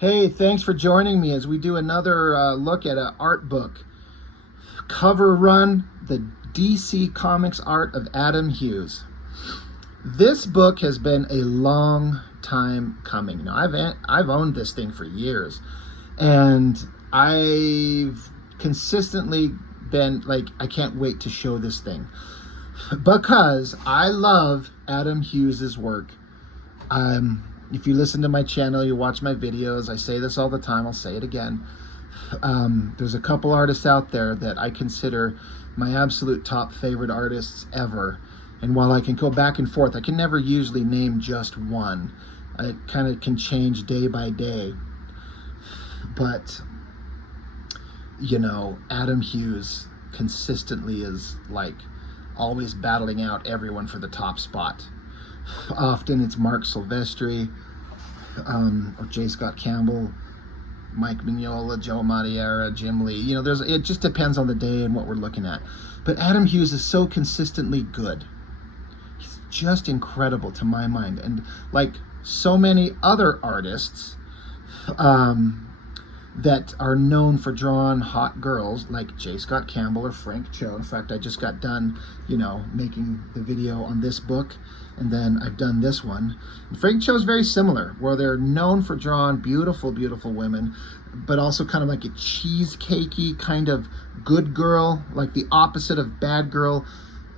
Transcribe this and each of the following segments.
Hey, thanks for joining me as we do another look at an art book. Cover Run, the DC Comics art of Adam Hughes. This book has been a long time coming. Now, I've owned this thing for years, and I've consistently been like, I can't wait to show this thing because I love Adam Hughes's work. If you listen to my channel, you watch my videos, I say this all the time, I'll say it again. There's a couple artists out there that I consider my absolute top favorite artists ever. And while I can go back and forth, I can never usually name just one. It kind of can change day by day. But, you know, Adam Hughes consistently is like always battling out everyone for the top spot. Often it's Mark Silvestri, or J. Scott Campbell, Mike Mignola, Joe Madureira, Jim Lee. You know, it just depends on the day and what we're looking at. But Adam Hughes is so consistently good. He's just incredible to my mind. And like so many other artists that are known for drawing hot girls, like J. Scott Campbell or Frank Cho. In fact, I just got done, making the video on this book, and then I've done this one. And Frank Cho is very similar, where they're known for drawing beautiful, beautiful women, but also kind of like a cheesecakey kind of good girl, like the opposite of bad girl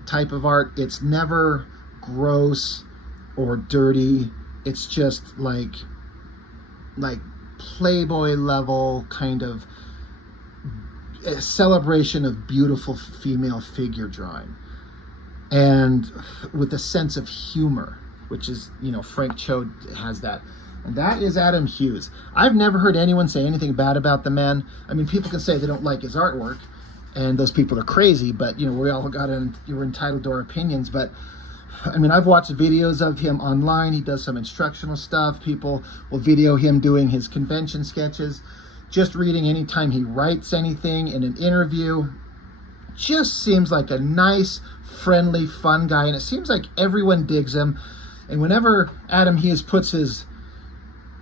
type of art. It's never gross or dirty. It's just like Playboy level kind of a celebration of beautiful female figure drawing, and with a sense of humor, which is, Frank Cho has that. And that is Adam Hughes. I've never heard anyone say anything bad about the man. I mean, people can say they don't like his artwork, and those people are crazy, but we all you're entitled to our opinions. But I mean, I've watched videos of him online. He does some instructional stuff. People will video him doing his convention sketches. Just reading anytime he writes anything in an interview. Just seems like a nice, friendly, fun guy. And it seems like everyone digs him. And whenever Adam Hughes puts his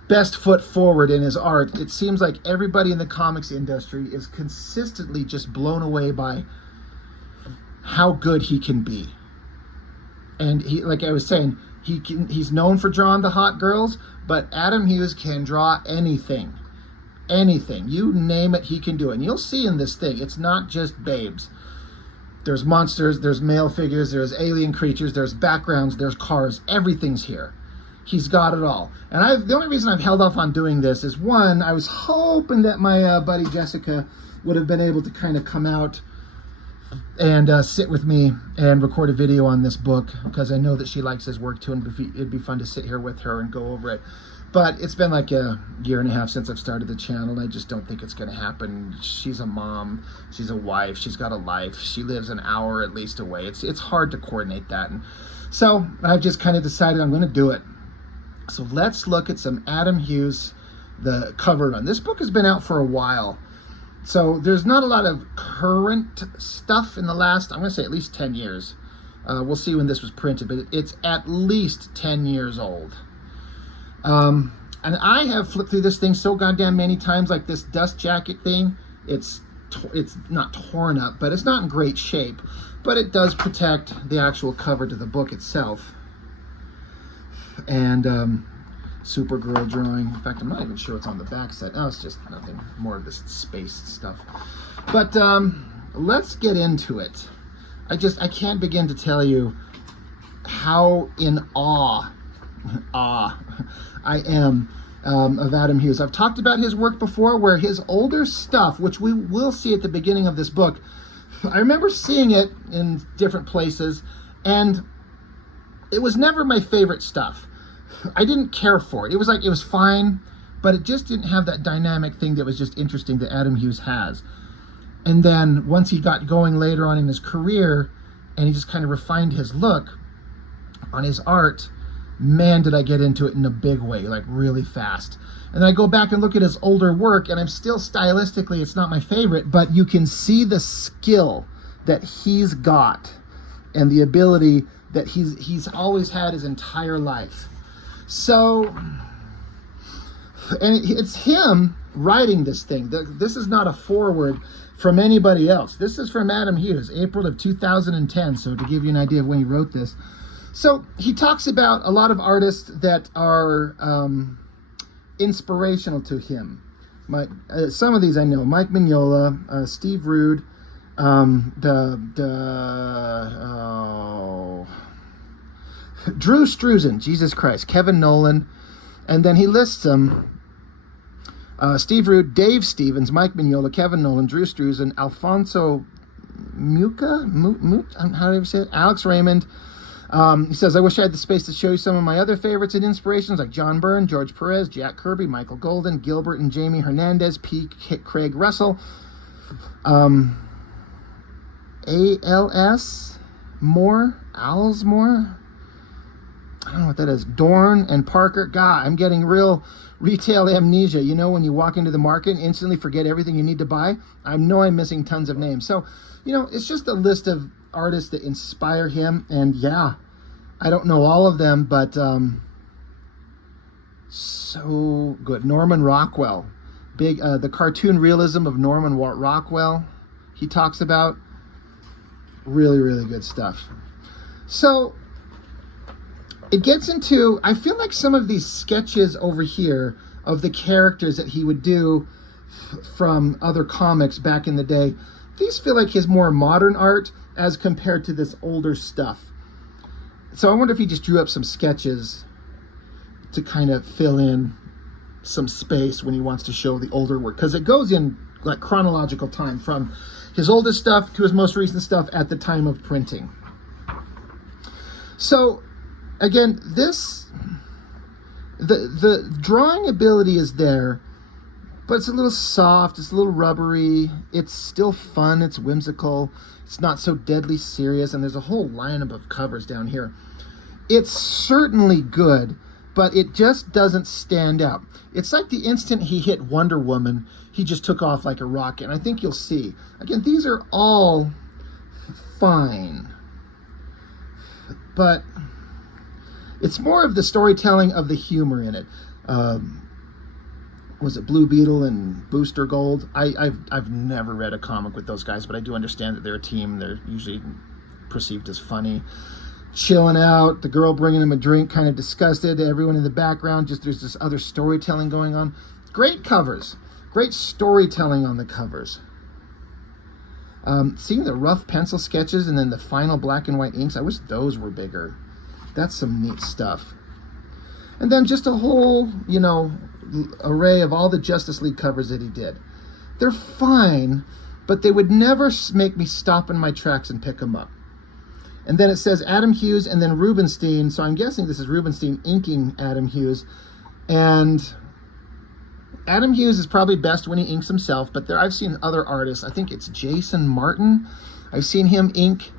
best foot forward in his art, it seems like everybody in the comics industry is consistently just blown away by how good he can be. And he, like I was saying, he's known for drawing the hot girls, but Adam Hughes can draw anything. Anything. You name it, he can do it. And you'll see in this thing, it's not just babes. There's monsters, there's male figures, there's alien creatures, there's backgrounds, there's cars. Everything's here. He's got it all. And the only reason I've held off on doing this is, one, I was hoping that my buddy Jessica would have been able to kind of come out and sit with me and record a video on this book, because I know that she likes his work too, and it'd be fun to sit here with her and go over it. But it's been like a year and a half since I've started the channel, and I just don't think it's going to happen. She's a mom, she's a wife, she's got a life, she lives an hour at least away. It's hard to coordinate that, and so I've just kind of decided I'm going to do it. So let's look at some Adam Hughes, the cover run. This book has been out for a while. So there's not a lot of current stuff in the last, I'm going to say at least 10 years. We'll see when this was printed, but it's at least 10 years old. And I have flipped through this thing so goddamn many times, like this dust jacket thing. It's not torn up, but it's not in great shape. But it does protect the actual cover to the book itself. And Supergirl drawing. In fact, I'm not even sure what's on the back side. Oh, it's just nothing. More of this space stuff. But let's get into it. I can't begin to tell you how in awe I am of Adam Hughes. I've talked about his work before, where his older stuff, which we will see at the beginning of this book, I remember seeing it in different places, and it was never my favorite stuff. I didn't care for it. It was fine, but it just didn't have that dynamic thing that was just interesting that Adam Hughes has. And then once he got going later on in his career, and he just kind of refined his look on his art, man, did I get into it in a big way, like really fast. And then I go back and look at his older work, and I'm still stylistically, it's not my favorite, but you can see the skill that he's got and the ability that he's always had his entire life. So And it's him writing this thing. This is not a foreword from anybody else. This is from Adam Hughes, April of 2010. So to give you an idea of when he wrote this. So he talks about a lot of artists that are inspirational to him. Some of these I know: Mike Mignola, Steve Rude, Drew Struzan, Jesus Christ, Kevin Nolan, and then he lists them. Steve Rude, Dave Stevens, Mike Mignola, Kevin Nolan, Drew Struzan, Alfonso Muca, how do you say it? Alex Raymond. He says, I wish I had the space to show you some of my other favorites and inspirations, like John Byrne, George Perez, Jack Kirby, Michael Golden, Gilbert and Jamie Hernandez, P. Craig Russell, ALS Moore, Alsmore, I don't know what that is, Dorn and Parker. God, I'm getting real retail amnesia. You know, when you walk into the market and instantly forget everything you need to buy? I know I'm missing tons of names. So, you know, it's just a list of artists that inspire him. And yeah, I don't know all of them, but so good. Norman Rockwell, the cartoon realism of Norman Rockwell, he talks about. Really, really good stuff. So it gets into, I feel like some of these sketches over here of the characters that he would do from other comics back in the day, these feel like his more modern art as compared to this older stuff. So I wonder if he just drew up some sketches to kind of fill in some space when he wants to show the older work, because it goes in like chronological time from his oldest stuff to his most recent stuff at the time of printing. So again, the drawing ability is there, but it's a little soft, it's a little rubbery, it's still fun, it's whimsical, it's not so deadly serious, and there's a whole lineup of covers down here. It's certainly good, but it just doesn't stand out. It's like the instant he hit Wonder Woman, he just took off like a rocket, and I think you'll see. Again, these are all fine, but it's more of the storytelling of the humor in it. Was it Blue Beetle and Booster Gold? I've never read a comic with those guys, but I do understand that they're a team. They're usually perceived as funny. Chilling out, the girl bringing him a drink, kind of disgusted. Everyone in the background, just there's this other storytelling going on. Great covers. Great storytelling on the covers. Seeing the rough pencil sketches and then the final black and white inks, I wish those were bigger. That's some neat stuff. And then just a whole, you know, array of all the Justice League covers that he did. They're fine, but they would never make me stop in my tracks and pick them up. And then it says Adam Hughes and then Rubenstein. So I'm guessing this is Rubenstein inking Adam Hughes. And Adam Hughes is probably best when he inks himself, but I've seen other artists. I think it's Jason Martin. I've seen him ink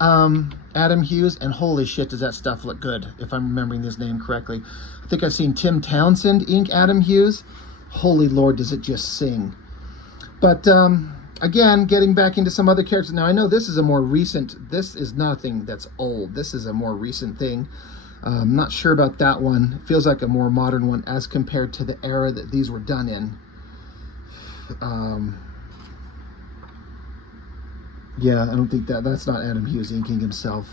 Adam Hughes, and holy shit, does that stuff look good, if I'm remembering his name correctly. I think I've seen Tim Townsend ink Adam Hughes. Holy Lord, does it just sing. But again, getting back into some other characters. Now, I know this is a more recent, this is nothing that's old. This is a more recent thing. I'm not sure about that one. It feels like a more modern one as compared to the era that these were done in. Yeah, I don't think that's not Adam Hughes inking himself.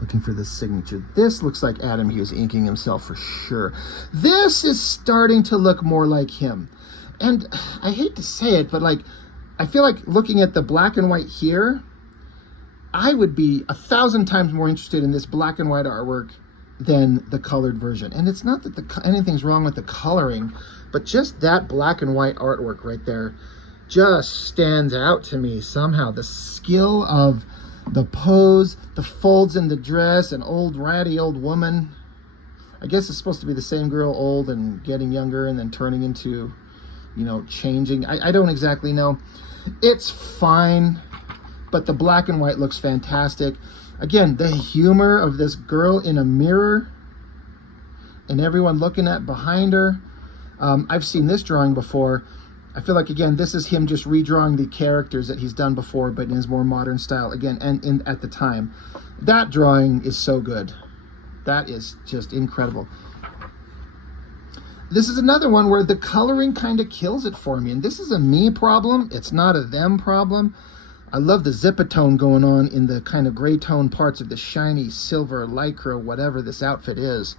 Looking for the signature. This looks like Adam Hughes inking himself for sure. This is starting to look more like him. And I hate to say it, but like, I feel like looking at the black and white here, I would be 1,000 times more interested in this black and white artwork than the colored version. And it's not that anything's wrong with the coloring, but just that black and white artwork right there just stands out to me somehow. The skill of the pose, the folds in the dress, an old ratty old woman. I guess it's supposed to be the same girl, old and getting younger and then turning into, you know, changing. I don't exactly know. It's fine, but the black and white looks fantastic. Again, the humor of this girl in a mirror and everyone looking at behind her. I've seen this drawing before. I feel like, again, this is him just redrawing the characters that he's done before, but in his more modern style, again, and at the time. That drawing is so good. That is just incredible. This is another one where the coloring kind of kills it for me. And this is a me problem. It's not a them problem. I love the zipatone going on in the kind of gray tone parts of the shiny silver lycra, whatever this outfit is.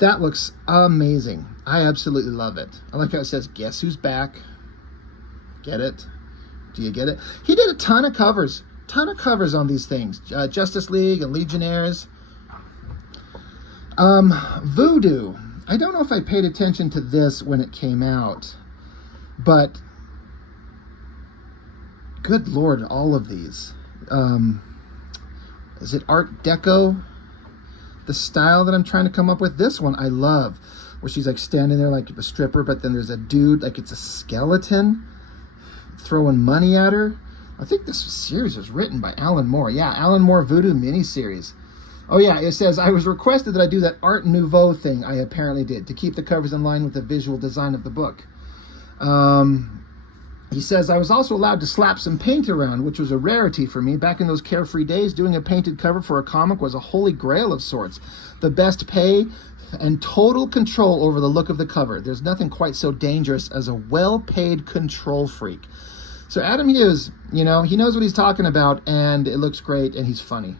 That looks amazing. I absolutely love it. I like how it says, guess who's back? Get it? Do you get it? He did a ton of covers on these things. Justice League and Legionnaires. Voodoo. I don't know if I paid attention to this when it came out, but good Lord, all of these. Is it Art Deco? The style that I'm trying to come up with. This one I love, where she's like standing there like a stripper, but then there's a dude, like it's a skeleton, throwing money at her. I think this series was written by Alan Moore. Yeah, Alan Moore Voodoo miniseries. Oh yeah, it says, I was requested that I do that Art Nouveau thing I apparently did to keep the covers in line with the visual design of the book. He says, I was also allowed to slap some paint around, which was a rarity for me. Back in those carefree days, doing a painted cover for a comic was a holy grail of sorts. The best pay and total control over the look of the cover. There's nothing quite so dangerous as a well-paid control freak. So Adam Hughes, you know, he knows what he's talking about, and it looks great, and he's funny.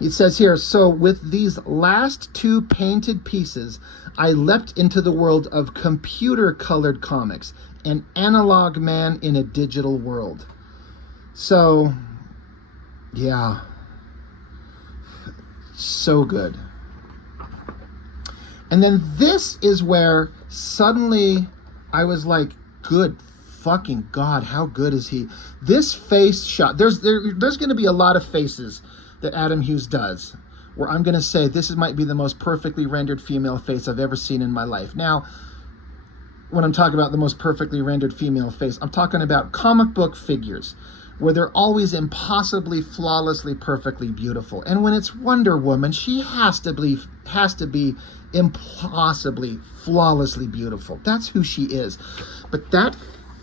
It says here, so with these last two painted pieces, I leapt into the world of computer-colored comics, an analog man in a digital world. So, yeah, so good. And then this is where suddenly I was like, good fucking God, how good is he? This face shot, there's going to be a lot of faces that Adam Hughes does where I'm going to say this might be the most perfectly rendered female face I've ever seen in my life. Now, when I'm talking about the most perfectly rendered female face, I'm talking about comic book figures where they're always impossibly, flawlessly, perfectly beautiful. And when it's Wonder Woman, she has to be impossibly, flawlessly beautiful. That's who she is. But that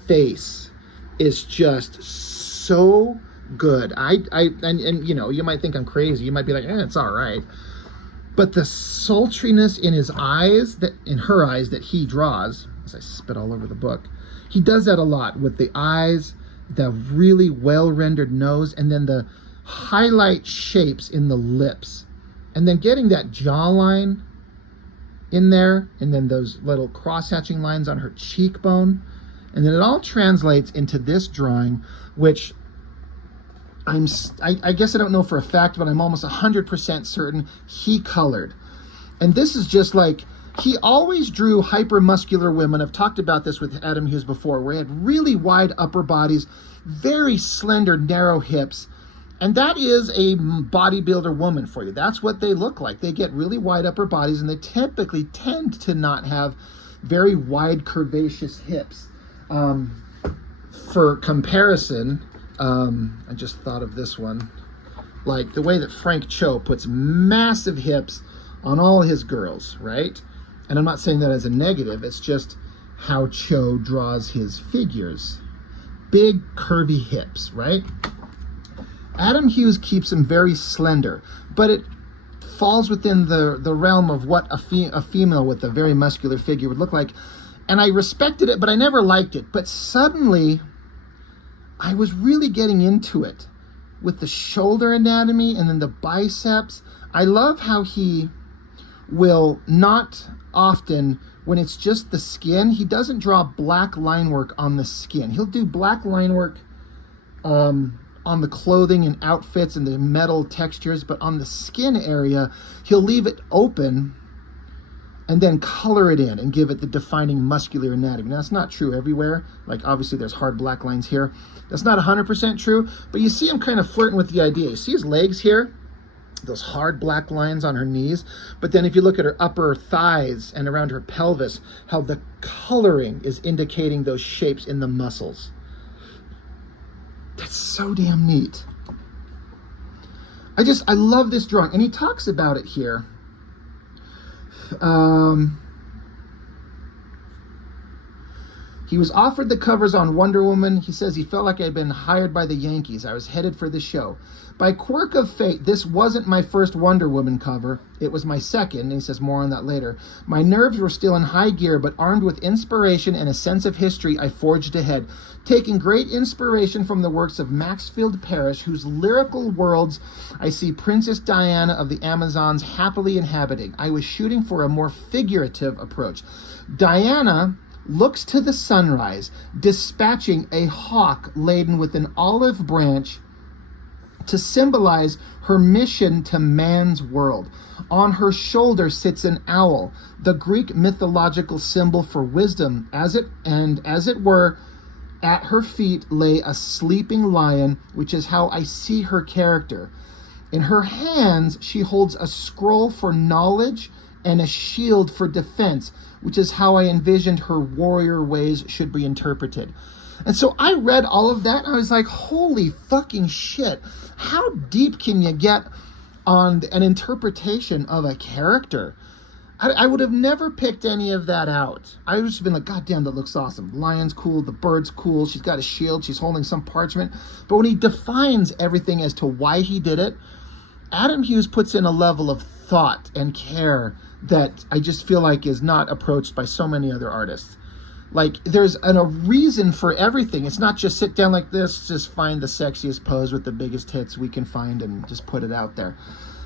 face is just so good. And you know, you might think I'm crazy. You might be like, it's all right. But the sultriness in his eyes, in her eyes that he draws, as I spit all over the book, he does that a lot with the eyes, the really well-rendered nose, and then the highlight shapes in the lips. And then getting that jawline in there, and then those little cross-hatching lines on her cheekbone. And then it all translates into this drawing, which I guess I don't know for a fact, but I'm almost 100% certain he colored. And this is just like, he always drew hyper-muscular women. I've talked about this with Adam Hughes before, where he had really wide upper bodies, very slender, narrow hips. And that is a bodybuilder woman for you. That's what they look like. They get really wide upper bodies, and they typically tend to not have very wide, curvaceous hips. For comparison, I just thought of this one, like the way that Frank Cho puts massive hips on all his girls, right? And I'm not saying that as a negative, it's just how Cho draws his figures. Big, curvy hips, right? Adam Hughes keeps them very slender, but it falls within the realm of what a female with a very muscular figure would look like. And I respected it, but I never liked it. But suddenly, I was really getting into it with the shoulder anatomy and then the biceps. I love how he will not often, when it's just the skin, he doesn't draw black line work on the skin. He'll do black line work on the clothing and outfits and the metal textures, but on the skin area, he'll leave it open and then color it in and give it the defining muscular anatomy. Now, that's not true everywhere. Like, obviously, there's hard black lines here. That's not 100% true, but you see him kind of flirting with the idea. You see his legs here? Those hard black lines on her knees. But then if you look at her upper thighs and around her pelvis, how the coloring is indicating those shapes in the muscles. That's so damn neat. I love this drawing. And he talks about it here. He was offered the covers on Wonder Woman. He says he felt like I'd been hired by the Yankees. I was headed for the show. By quirk of fate, this wasn't my first Wonder Woman cover. It was my second, and he says more on that later. My nerves were still in high gear, but armed with inspiration and a sense of history, I forged ahead, taking great inspiration from the works of Maxfield Parrish, whose lyrical worlds I see Princess Diana of the Amazons happily inhabiting. I was shooting for a more figurative approach. Diana looks to the sunrise, dispatching a hawk laden with an olive branch to symbolize her mission to man's world. On her shoulder sits an owl, the Greek mythological symbol for wisdom, as it were, at her feet lay a sleeping lion, which is how I see her character. In her hands, she holds a scroll for knowledge and a shield for defense, which is how I envisioned her warrior ways should be interpreted. And so I read all of that, and I was like, holy fucking shit. How deep can you get on an interpretation of a character? I would have never picked any of that out. I would have just been like, God damn, that looks awesome. The lion's cool, the bird's cool, she's got a shield, she's holding some parchment. But when he defines everything as to why he did it, Adam Hughes puts in a level of thought and care that I just feel like is not approached by so many other artists. Like, there's a reason for everything. It's not just sit down like this, just find the sexiest pose with the biggest hits we can find and just put it out there.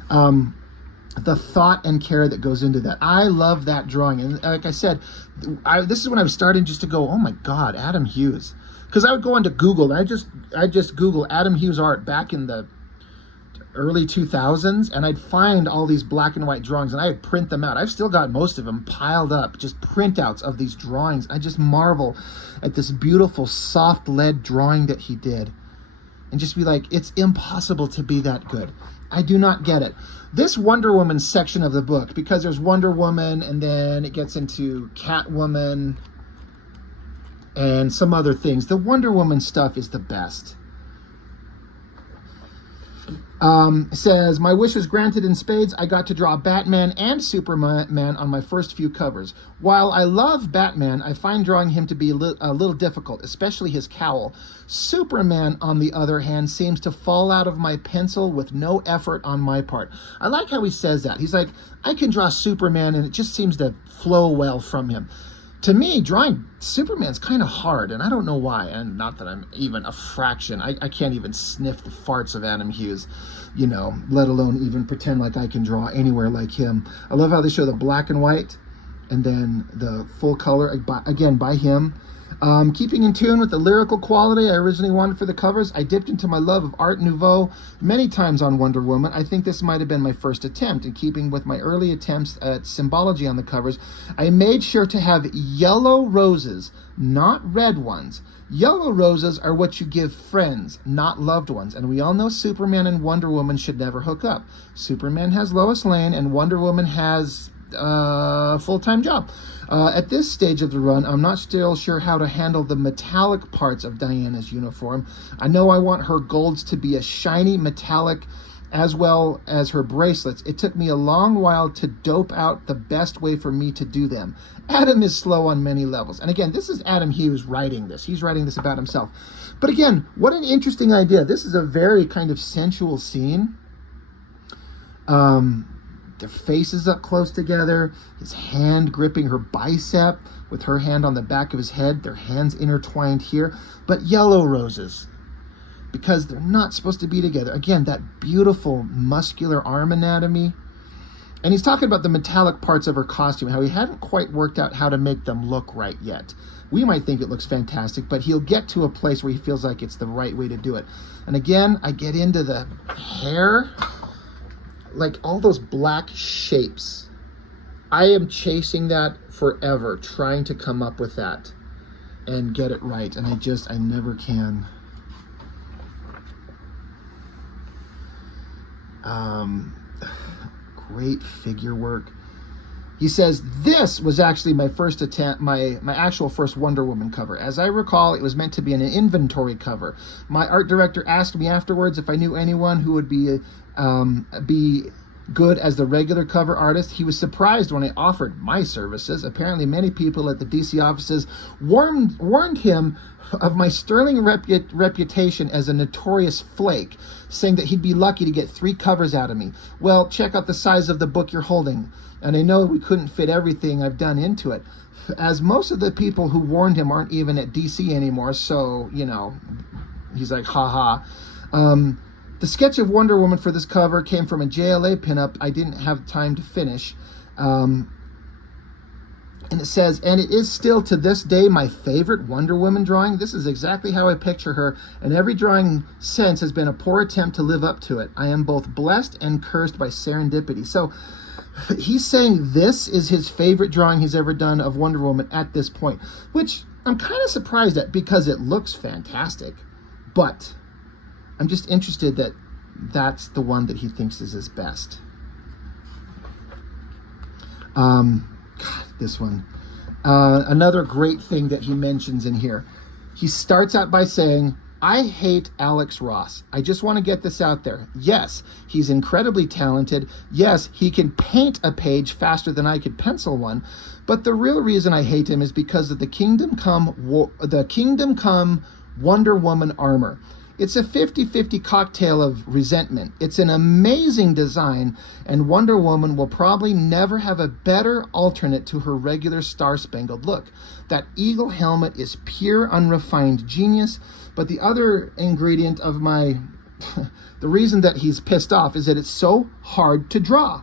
The thought and care that goes into that. I love that drawing. And like I said, this is when I was starting just to go, oh my God, Adam Hughes. Because I would go onto Google, and I just Google Adam Hughes art back in the early 2000s, and I'd find all these black and white drawings, and I'd print them out. I've still got most of them piled up, just printouts of these drawings. I just marvel at this beautiful soft lead drawing that he did, and just be like, it's impossible to be that good. I do not get it. This Wonder Woman section of the book, because there's Wonder Woman, and then it gets into Catwoman and some other things. The Wonder Woman stuff is the best. Says, my wish was granted in spades. I got to draw Batman and Superman on my first few covers. While I love Batman, I find drawing him to be a little difficult, especially his cowl. Superman, on the other hand, seems to fall out of my pencil with no effort on my part. I like how he says that. He's like, I can draw Superman and it just seems to flow well from him. To me, drawing Superman's kind of hard, and I don't know why. And not that I'm even a fraction. I can't even sniff the farts of Adam Hughes, you know, let alone even pretend like I can draw anywhere like him. I love how they show the black and white and then the full color, again, by him. Keeping in tune with the lyrical quality I originally wanted for the covers, I dipped into my love of Art Nouveau many times on Wonder Woman. I think this might have been my first attempt. In keeping with my early attempts at symbology on the covers, I made sure to have yellow roses, not red ones. Yellow roses are what you give friends, not loved ones. And we all know Superman and Wonder Woman should never hook up. Superman has Lois Lane, and Wonder Woman has a full-time job. At this stage of the run, I'm not still sure how to handle the metallic parts of Diana's uniform. I know I want her golds to be a shiny metallic as well as her bracelets. It took me a long while to dope out the best way for me to do them. Adam is slow on many levels. And again, this is Adam Hughes writing this. He's writing this about himself. But again, what an interesting idea. This is a very kind of sensual scene. Their faces up close together, his hand gripping her bicep with her hand on the back of his head, their hands intertwined here, but yellow roses, because they're not supposed to be together. Again, that beautiful muscular arm anatomy. And he's talking about the metallic parts of her costume, how he hadn't quite worked out how to make them look right yet. We might think it looks fantastic, but he'll get to a place where he feels like it's the right way to do it. And again, I get into the hair, like all those black shapes. I am chasing that forever, trying to come up with that and get it right. And I never can. Great figure work. He says, this was actually my first attempt, my actual first Wonder Woman cover. As I recall, it was meant to be an inventory cover. My art director asked me afterwards if I knew anyone who would be good as the regular cover artist. He was surprised when I offered my services. Apparently, many people at the DC offices warned him of my sterling reputation as a notorious flake, saying that he'd be lucky to get 3 covers out of me. Well, check out the size of the book you're holding. And I know we couldn't fit everything I've done into it, as most of the people who warned him aren't even at DC anymore, so, you know, he's like, haha. The sketch of Wonder Woman for this cover came from a JLA pinup I didn't have time to finish. And it says, and it is still to this day my favorite Wonder Woman drawing. This is exactly how I picture her, and every drawing since has been a poor attempt to live up to it. I am both blessed and cursed by serendipity. So he's saying this is his favorite drawing he's ever done of Wonder Woman at this point, which I'm kind of surprised at because it looks fantastic. But I'm just interested that that's the one that he thinks is his best. God, this one. Another great thing that he mentions in here. He starts out by saying, I hate Alex Ross. I just want to get this out there. Yes, he's incredibly talented. Yes, he can paint a page faster than I could pencil one. But the real reason I hate him is because of the Kingdom Come Wonder Woman armor. It's a 50-50 cocktail of resentment. It's an amazing design, and Wonder Woman will probably never have a better alternate to her regular star-spangled look. That eagle helmet is pure, unrefined genius, but the other ingredient of my... the reason that he's pissed off is that it's so hard to draw.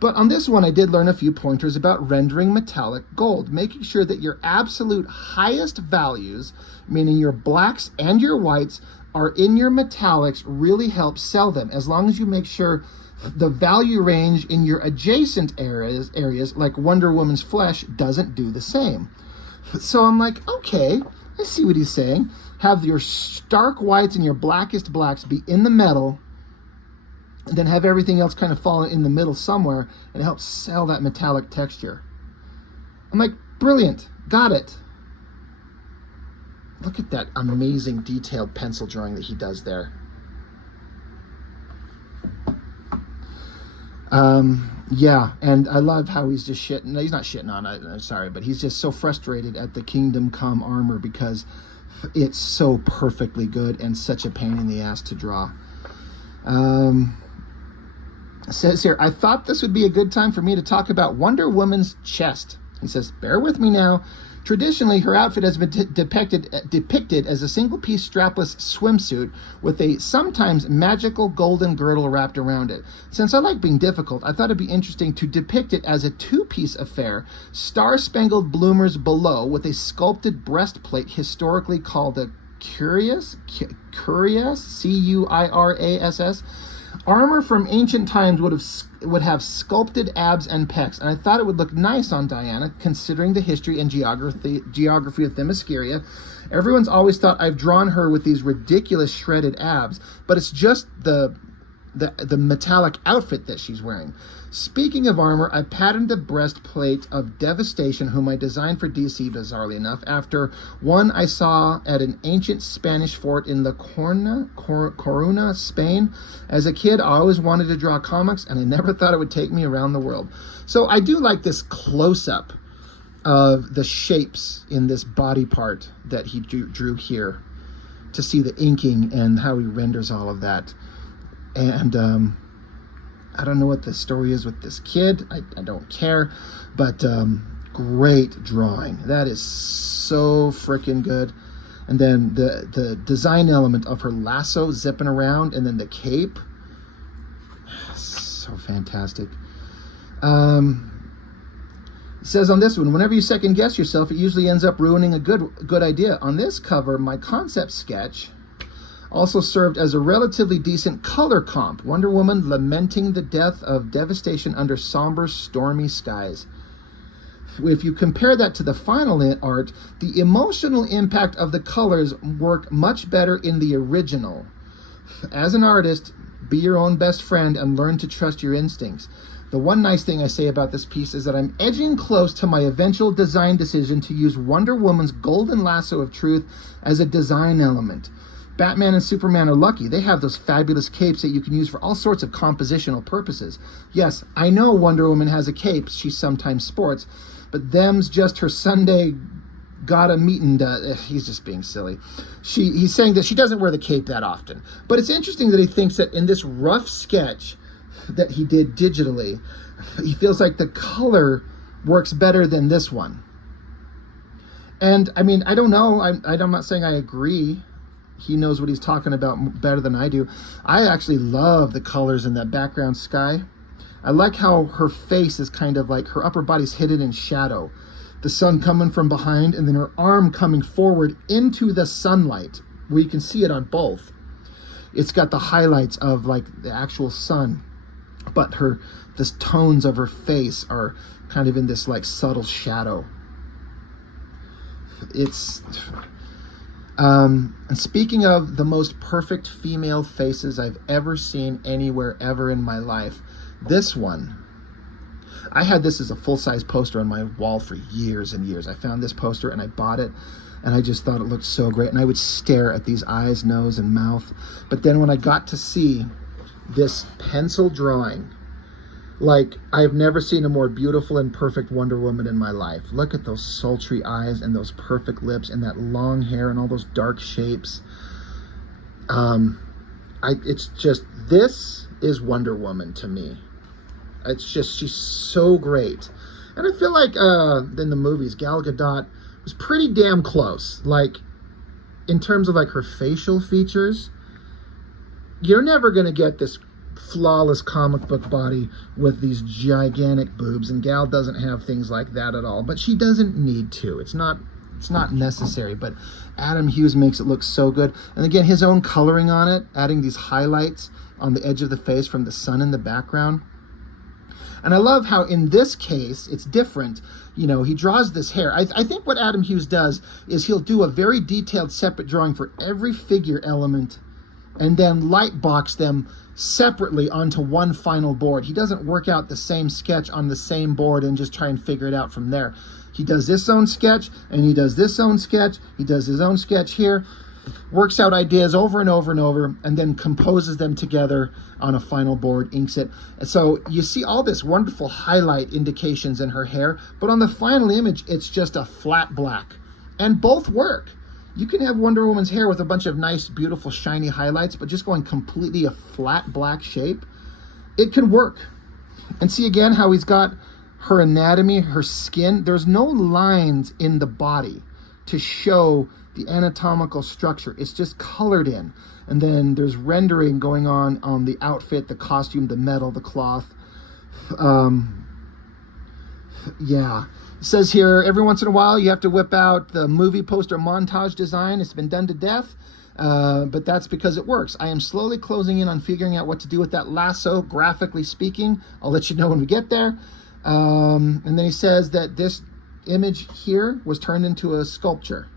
But on this one, I did learn a few pointers about rendering metallic gold, making sure that your absolute highest values, meaning your blacks and your whites, are in your metallics really helps sell them, as long as you make sure the value range in your adjacent areas like Wonder Woman's flesh doesn't do the same. So I'm like, okay, I see what he's saying. Have your stark whites and your blackest blacks be in the metal, and then have everything else kind of fall in the middle somewhere, and it helps sell that metallic texture. I'm like, brilliant, got it. Look at that amazing detailed pencil drawing that he does there. Yeah, and I love how he's just shitting. No, he's not shitting on it, I'm sorry, but he's just so frustrated at the Kingdom Come armor because it's so perfectly good and such a pain in the ass to draw. It says here, I thought this would be a good time for me to talk about Wonder Woman's chest. He says, bear with me now. Traditionally, her outfit has been depicted as a single-piece strapless swimsuit with a sometimes magical golden girdle wrapped around it. Since I like being difficult, I thought it'd be interesting to depict it as a 2-piece affair, star-spangled bloomers below with a sculpted breastplate historically called a cuirass, C-U-I-R-A-S-S. Armor from ancient times would have sculpted abs and pecs, and I thought it would look nice on Diana, considering the history and geography of Themyscira. Everyone's always thought I've drawn her with these ridiculous shredded abs, but it's just the metallic outfit that she's wearing. Speaking of armor, I patterned the breastplate of Devastation, whom I designed for DC, bizarrely enough, after one I saw at an ancient Spanish fort in La Coruna, Spain. As a kid, I always wanted to draw comics, and I never thought it would take me around the world. So I do like this close-up of the shapes in this body part that he drew here, to see the inking and how he renders all of that. And I don't know what the story is with this kid. I don't care. But great drawing. That is so freaking good. And then the design element of her lasso zipping around, and then the cape. So fantastic. It says on this one, whenever you second guess yourself, it usually ends up ruining a good idea. On this cover, my concept sketch also served as a relatively decent color comp. Wonder Woman lamenting the death of Devastation under somber, stormy skies. If you compare that to the final art, the emotional impact of the colors work much better in the original. As an artist, be your own best friend and learn to trust your instincts. The one nice thing I say about this piece is that I'm edging close to my eventual design decision to use Wonder Woman's golden lasso of truth as a design element. Batman and Superman are lucky. They have those fabulous capes that you can use for all sorts of compositional purposes. Yes, I know Wonder Woman has a cape she sometimes sports, but them's just her Sunday gotta meet and he's just being silly. He's saying that she doesn't wear the cape that often. But it's interesting that he thinks that in this rough sketch that he did digitally, he feels like the color works better than this one. And I mean, I don't know. I'm not saying I agree. He knows what he's talking about better than I do. I actually love the colors in that background sky. I like how her face is kind of like her upper body's hidden in shadow. The sun coming from behind and then her arm coming forward into the sunlight where you can see it on both. It's got the highlights of like the actual sun, but the tones of her face are kind of in this like subtle shadow. It's and speaking of the most perfect female faces I've ever seen anywhere ever in my life, this one, I had this as a full-size poster on my wall for years and years. I found this poster and I bought it and I just thought it looked so great, and I would stare at these eyes, nose, and mouth. But then when I got to see this pencil drawing, like, I've never seen a more beautiful and perfect Wonder Woman in my life. Look at those sultry eyes and those perfect lips and that long hair and all those dark shapes. It's just, this is Wonder Woman to me. It's just, she's so great. And I feel like in the movies, Gal Gadot was pretty damn close. Like, in terms of like her facial features, you're never going to get this flawless comic book body with these gigantic boobs, and Gal doesn't have things like that at all, but she doesn't need to. It's not necessary, but Adam Hughes makes it look so good. And again, his own coloring on it, adding these highlights on the edge of the face from the sun in the background. And I love how in this case it's different. You know, he draws this hair. I think what Adam Hughes does is he'll do a very detailed separate drawing for every figure element and then light box them separately onto one final board. He doesn't work out the same sketch on the same board and just try and figure it out from there. He does this own sketch, and he does this own sketch, he does his own sketch here, works out ideas over and over and over, and then composes them together on a final board, inks it. So you see all this wonderful highlight indications in her hair, but on the final image, it's just a flat black. And both work. You can have Wonder Woman's hair with a bunch of nice, beautiful, shiny highlights, but just going completely a flat black shape, it can work. And see again how he's got her anatomy, her skin. There's no lines in the body to show the anatomical structure. It's just colored in. And then there's rendering going on the outfit, the costume, the metal, the cloth. Yeah. It says here, every once in a while you have to whip out the movie poster montage design. It's been done to death, but that's because it works. I am slowly closing in on figuring out what to do with that lasso, graphically speaking. I'll let you know when we get there. And then he says that this image here was turned into a sculpture.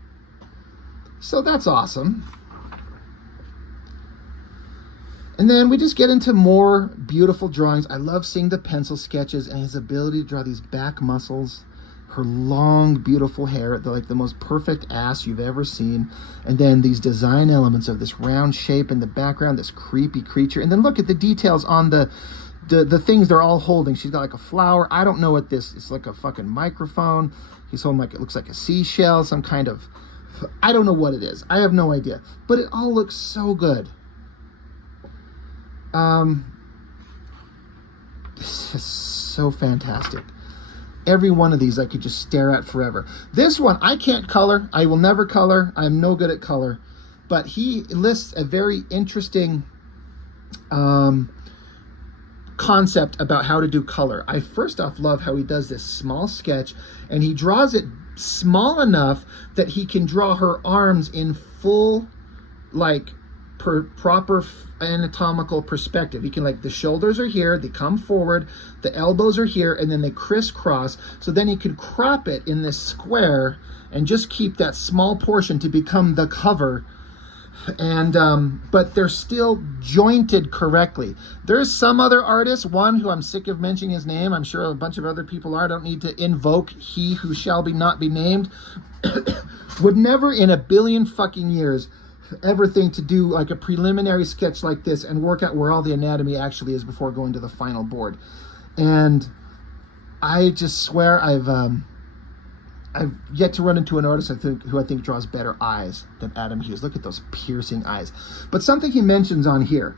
So that's awesome. And then we just get into more beautiful drawings. I love seeing the pencil sketches and his ability to draw these back muscles, her long, beautiful hair, like the most perfect ass you've ever seen. And then these design elements of this round shape in the background, this creepy creature. And then look at the details on the things they're all holding. She's got like a flower. I don't know what this, it's like a fucking microphone. He's holding like, it looks like a seashell, some kind of, I don't know what it is. I have no idea. But it all looks so good. This is so fantastic. Every one of these I could just stare at forever. This one, I can't color. I will never color. I'm no good at color. But he lists a very interesting concept about how to do color. I first off love how he does this small sketch, and he draws it small enough that he can draw her arms in full, like, proper anatomical perspective. He can, like, the shoulders are here, they come forward, the elbows are here, and then they crisscross. So then he could crop it in this square and just keep that small portion to become the cover. And but they're still jointed correctly. There's some other artist, one who I'm sick of mentioning his name, I'm sure a bunch of other people are, I don't need to invoke he who shall be not be named, would never in a billion fucking years ever think to do like a preliminary sketch like this and work out where all the anatomy actually is before going to the final board. And I just swear I've yet to run into an artist who I think draws better eyes than Adam Hughes. Look at those piercing eyes. But something he mentions on here,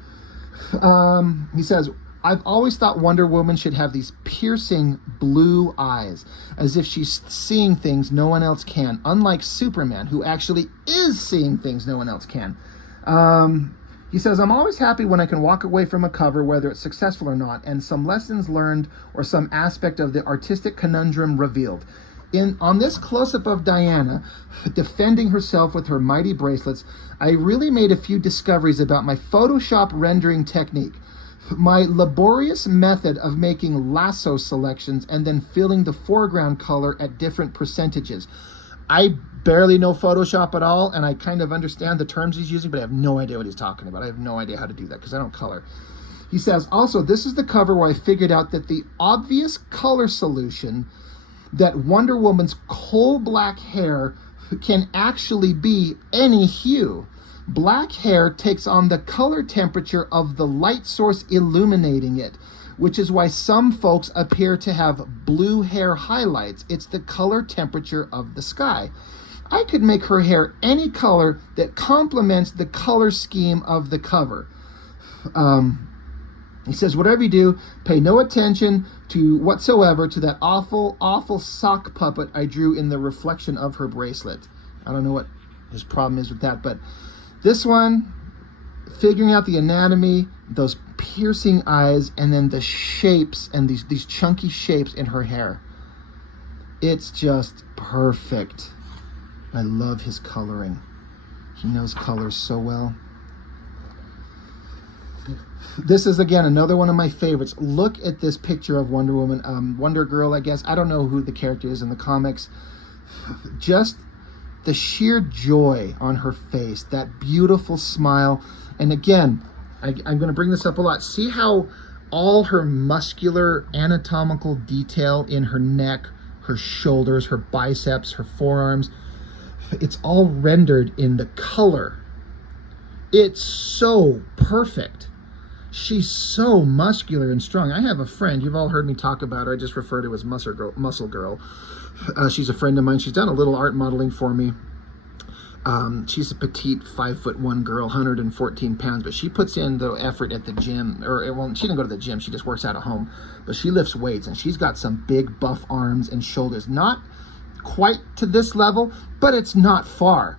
he says, I've always thought Wonder Woman should have these piercing blue eyes, as if she's seeing things no one else can, unlike Superman, who actually is seeing things no one else can. He says, I'm always happy when I can walk away from a cover, whether it's successful or not, and some lessons learned or some aspect of the artistic conundrum revealed. On this close-up of Diana defending herself with her mighty bracelets, I really made a few discoveries about my Photoshop rendering technique. My laborious method of making lasso selections and then filling the foreground color at different percentages. I barely know Photoshop at all, and I kind of understand the terms he's using, but I have no idea what he's talking about. I have no idea how to do that because I don't color. He says, also, this is the cover where I figured out that the obvious color solution, that Wonder Woman's coal black hair can actually be any hue. Black hair takes on the color temperature of the light source illuminating it, which is why some folks appear to have blue hair highlights. It's the color temperature of the sky. I could make her hair any color that complements the color scheme of the cover. He says, whatever you do, pay no attention to whatsoever to that awful, awful sock puppet I drew in the reflection of her bracelet. I don't know what his problem is with that, but this one, figuring out the anatomy, those piercing eyes, and then the shapes and these chunky shapes in her hair. It's just perfect. I love his coloring. He knows colors so well. This is, again, another one of my favorites. Look at this picture of Wonder Woman, Wonder Girl, I guess. I don't know who the character is in the comics. Just the sheer joy on her face, that beautiful smile. And again, I'm going to bring this up a lot. See how all her muscular anatomical detail in her neck, her shoulders, her biceps, her forearms, it's all rendered in the color. It's so perfect. She's so muscular and strong. I have a friend, you've all heard me talk about her. I just refer to her as Muscle Girl. She's a friend of mine. She's done a little art modeling for me. She's a petite 5'1" girl, 114 pounds, but she puts in the effort at the gym, she didn't go to the gym, she just works out at home, but she lifts weights, and she's got some big buff arms and shoulders. Not quite to this level, but it's not far.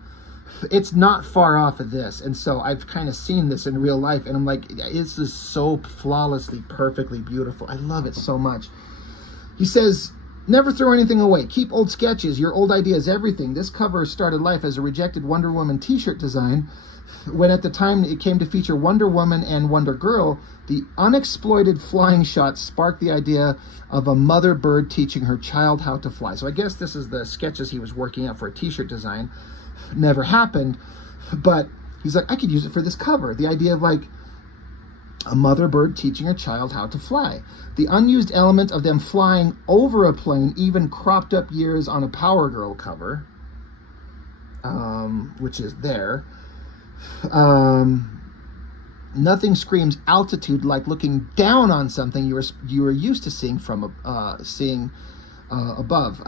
It's not far off of this. And so I've kind of seen this in real life, and I'm like, this is so flawlessly, perfectly beautiful. I love it so much. He says, never throw anything away. Keep old sketches, your old ideas, everything. This cover started life as a rejected Wonder Woman t-shirt design, when at the time it came to feature Wonder Woman and Wonder Girl, the unexploited flying shot sparked the idea of a mother bird teaching her child how to fly. So I guess this is the sketches he was working out for a t-shirt design. Never happened, but he's like, I could use it for this cover. The idea of like a mother bird teaching her child how to fly. The unused element of them flying over a plane even cropped up years on a Power Girl cover, which is there. Nothing screams altitude like looking down on something you were used to seeing from above.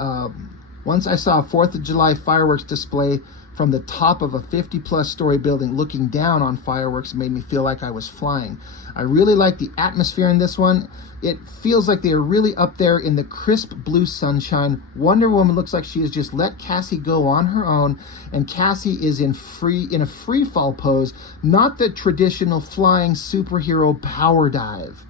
Once I saw a 4th of July fireworks display from the top of a 50-plus story building. Looking down on fireworks made me feel like I was flying. I really like the atmosphere in this one. It feels like they are really up there in the crisp blue sunshine. Wonder Woman looks like she has just let Cassie go on her own, and Cassie is in a free fall pose, not the traditional flying superhero power dive.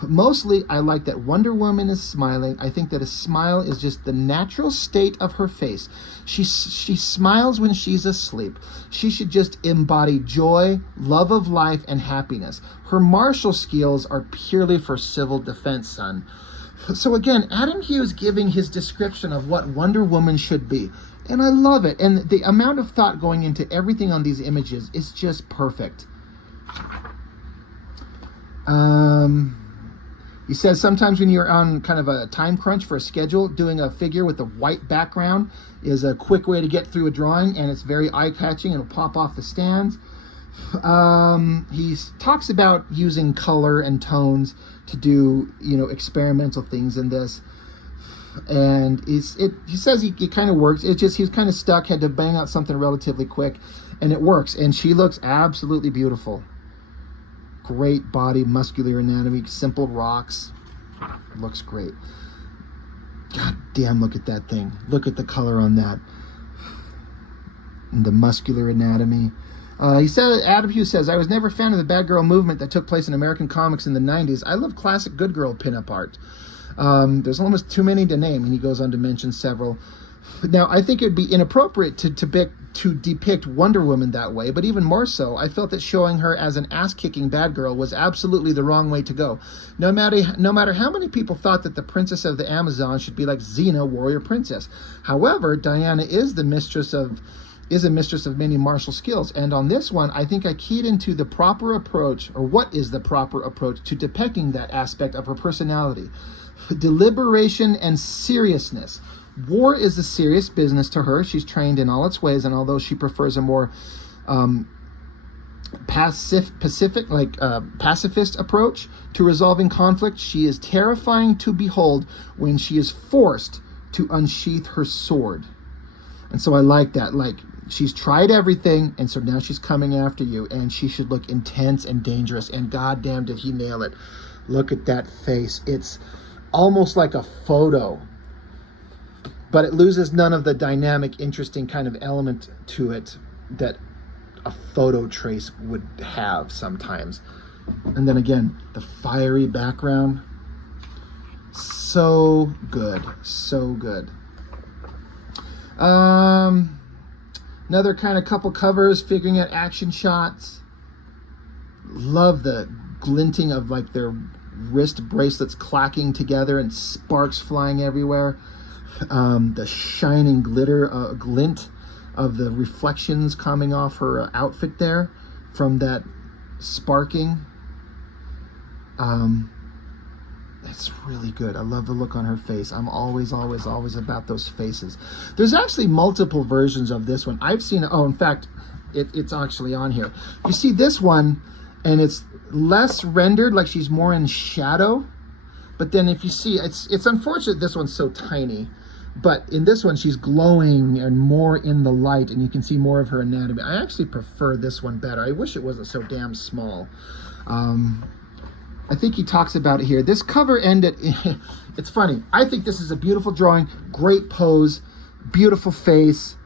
Mostly, I like that Wonder Woman is smiling. I think that a smile is just the natural state of her face. She smiles when she's asleep. She should just embody joy, love of life, and happiness. Her martial skills are purely for civil defense, son. So again, Adam Hughes giving his description of what Wonder Woman should be. And I love it. And the amount of thought going into everything on these images is He says sometimes when you're on kind of a time crunch for a schedule, doing a figure with a white background is a quick way to get through a drawing, and it's very eye-catching and will pop off the stands. He talks about using color and tones to do, experimental things in this. And he says it kind of works. It's just he's kind of stuck, had to bang out something relatively quick, and it works. And she looks absolutely beautiful. Great body, muscular anatomy, simple rocks. Looks great. God damn, look at that thing. Look at the color on that. And the muscular anatomy. He said, Adam Hughes says, I was never a fan of the bad girl movement that took place in American comics in the 90s. I love classic good girl pinup art. There's almost too many to name, and he goes on to mention several. Now, I think it would be inappropriate to depict Wonder Woman that way, but even more so, I felt that showing her as an ass-kicking bad girl was absolutely the wrong way to go. No matter how many people thought that the Princess of the Amazon should be like Xena, warrior princess. However, Diana is a mistress of many martial skills, and on this one, I think I keyed into the proper approach, or what is the proper approach to depicting that aspect of her personality. Deliberation and seriousness. War is a serious business to her. She's trained in all its ways, and although she prefers a more pacifist approach to resolving conflict, she is terrifying to behold when she is forced to unsheath her sword. And so I like that. Like, she's tried everything, and so now she's coming after you, and she should look intense and dangerous, and goddamn did he nail it. Look at that face. It's almost like a photo, but it loses none of the dynamic, interesting kind of element to it that a photo trace would have sometimes. And then again, the fiery background. So good. So good. Another kind of couple covers, figuring out action shots. Love the glinting of like their wrist bracelets clacking together and sparks flying everywhere. The shining glint of the reflections coming off her outfit there from that sparking. It's really good. I love the look on her face. I'm always about those faces. There's actually multiple versions of this one. I've seen, in fact, it's actually on here. You see this one, and it's less rendered, like she's more in shadow. But then if you see, it's unfortunate this one's so tiny. But in this one, she's glowing and more in the light, and you can see more of her anatomy. I actually prefer this one better. I wish it wasn't so damn small. I think he talks about it here. This cover ended, it's funny. I think this is a beautiful drawing, great pose, beautiful face,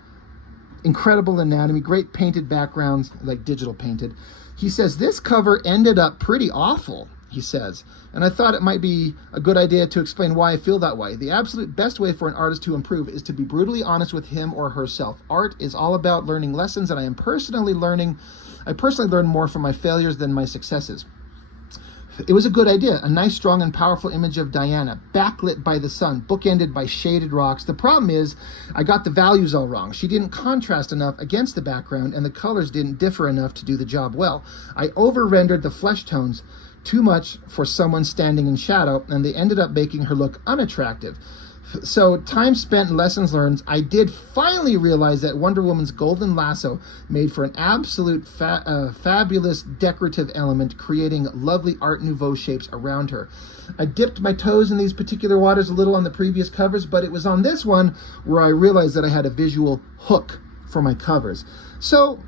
incredible anatomy, great painted backgrounds, like digital painted. He says, this cover ended up pretty awful, he says. And I thought it might be a good idea to explain why I feel that way. The absolute best way for an artist to improve is to be brutally honest with him or herself. Art is all about learning lessons, and I personally learn more from my failures than my successes. It was a good idea, a nice, strong, and powerful image of Diana, backlit by the sun, bookended by shaded rocks. The problem is, I got the values all wrong. She didn't contrast enough against the background, and the colors didn't differ enough to do the job well. I over-rendered the flesh tones too much for someone standing in shadow, and they ended up making her look unattractive. So, time spent and lessons learned. I did finally realize that Wonder Woman's golden lasso made for an absolute fabulous decorative element, creating lovely Art Nouveau shapes around her. I dipped my toes in these particular waters a little on the previous covers, but it was on this one where I realized that I had a visual hook for my covers. So,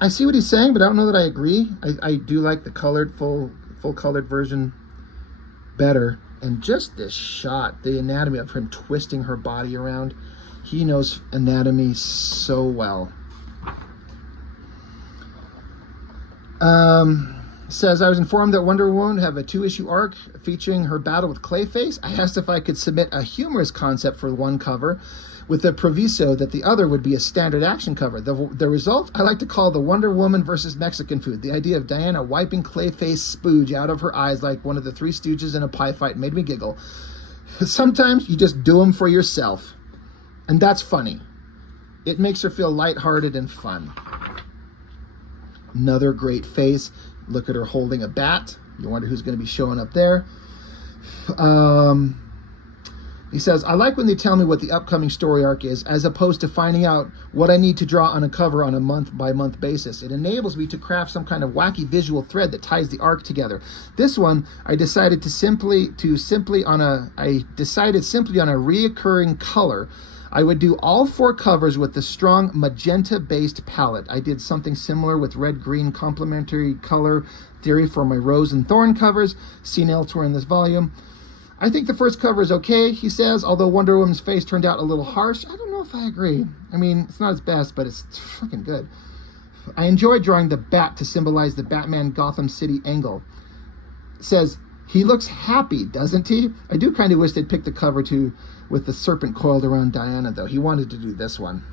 I see what he's saying, but I don't know that I agree. I do like the colored, full colored version better. And just this shot, the anatomy of him twisting her body around. He knows anatomy so well. Says, I was informed that Wonder Woman would have a 2-issue arc featuring her battle with Clayface. I asked if I could submit a humorous concept for one cover with the proviso that the other would be a standard action cover. The result I like to call the Wonder Woman versus Mexican food. The idea of Diana wiping Clayface spooge out of her eyes like one of the Three Stooges in a pie fight made me giggle. Sometimes you just do them for yourself, and that's funny. It makes her feel lighthearted and fun. Another great face. Look at her holding a bat. You wonder who's going to be showing up there. He says, I like when they tell me what the upcoming story arc is, as opposed to finding out what I need to draw on a cover on a month-by-month basis. It enables me to craft some kind of wacky visual thread that ties the arc together. This one, I decided simply on a reoccurring color. I would do all 4 covers with the strong magenta-based palette. I did something similar with red-green complementary color theory for my Rose and Thorn covers, seen elsewhere in this volume. I think the first cover is okay, he says, although Wonder Woman's face turned out a little harsh. I don't know if I agree. I mean, it's not its best, but it's fucking good. I enjoy drawing the bat to symbolize the Batman Gotham City angle. It says, he looks happy, doesn't he? I do kind of wish they'd picked the cover with the serpent coiled around Diana, though. He wanted to do this one.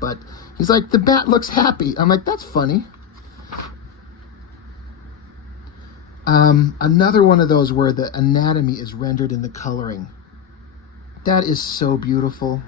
But he's like, the bat looks happy. I'm like, that's funny. Another one of those where the anatomy is rendered in the coloring. That is so beautiful.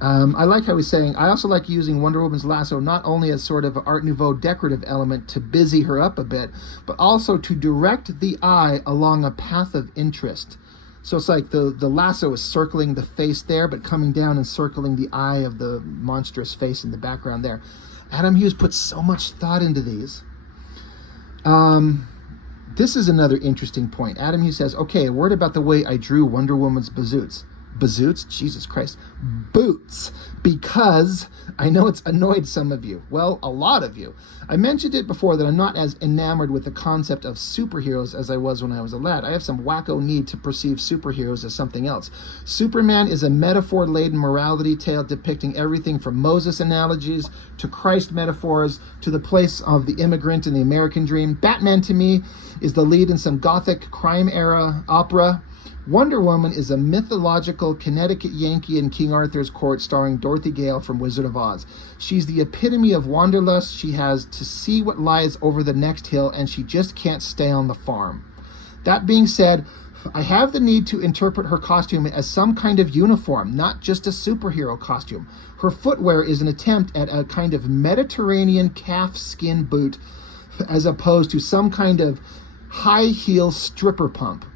I like how he's saying, I also like using Wonder Woman's lasso not only as sort of an Art Nouveau decorative element to busy her up a bit, but also to direct the eye along a path of interest. So it's like the lasso is circling the face there, but coming down and circling the eye of the monstrous face in the background there. Adam Hughes puts so much thought into these. This is another interesting point. Adam Hughes says, okay, a word about the way I drew Wonder Woman's bazoots. Bazoots? Jesus Christ. Boots. Because I know it's annoyed some of you. Well, a lot of you. I mentioned it before that I'm not as enamored with the concept of superheroes as I was when I was a lad. I have some wacko need to perceive superheroes as something else. Superman is a metaphor-laden morality tale depicting everything from Moses analogies to Christ metaphors to the place of the immigrant in the American dream. Batman, to me, is the lead in some gothic crime-era opera. Wonder Woman is a mythological Connecticut Yankee in King Arthur's court starring Dorothy Gale from Wizard of Oz. She's the epitome of wanderlust. She has to see what lies over the next hill, and she just can't stay on the farm. That being said, I have the need to interpret her costume as some kind of uniform, not just a superhero costume. Her footwear is an attempt at a kind of Mediterranean calf skin boot as opposed to some kind of high heel stripper pump.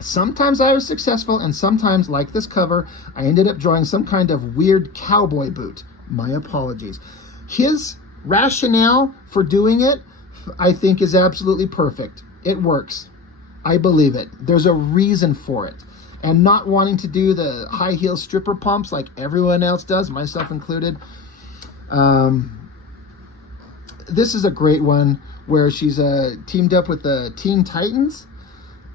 Sometimes I was successful, and sometimes, like this cover, I ended up drawing some kind of weird cowboy boot. My apologies. His rationale for doing it, I think, is absolutely perfect. It works. I believe it. There's a reason for it. And not wanting to do the high heel stripper pumps like everyone else does, myself included. This is a great one where she's teamed up with the Teen Titans.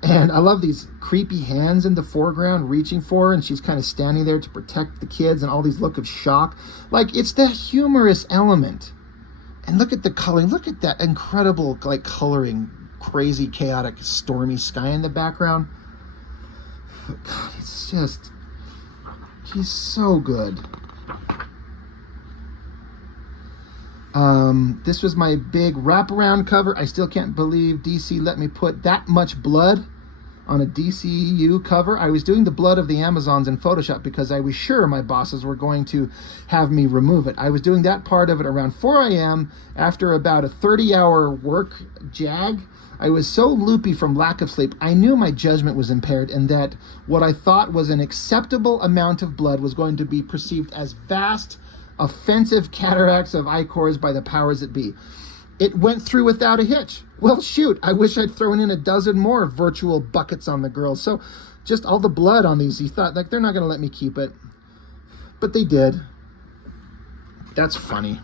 And I love these creepy hands in the foreground reaching for her, and she's kind of standing there to protect the kids, and all these look of shock. Like, it's the humorous element. And look at the coloring. Look at that incredible, like, coloring, crazy, chaotic, stormy sky in the background. God, it's just, he's so good. This was my big wraparound cover. I still can't believe DC let me put that much blood on a DCU cover. I was doing the blood of the Amazons in Photoshop because I was sure my bosses were going to have me remove it. I was doing that part of it around 4 a.m. after about a 30-hour work jag. I was so loopy from lack of sleep, I knew my judgment was impaired and that what I thought was an acceptable amount of blood was going to be perceived as vast, offensive cataracts of ichors by the powers that be. It went through without a hitch. Well, shoot, I wish I'd thrown in a dozen more virtual buckets on the girls. So just all the blood on these, he thought, like, they're not going to let me keep it. But they did. That's funny.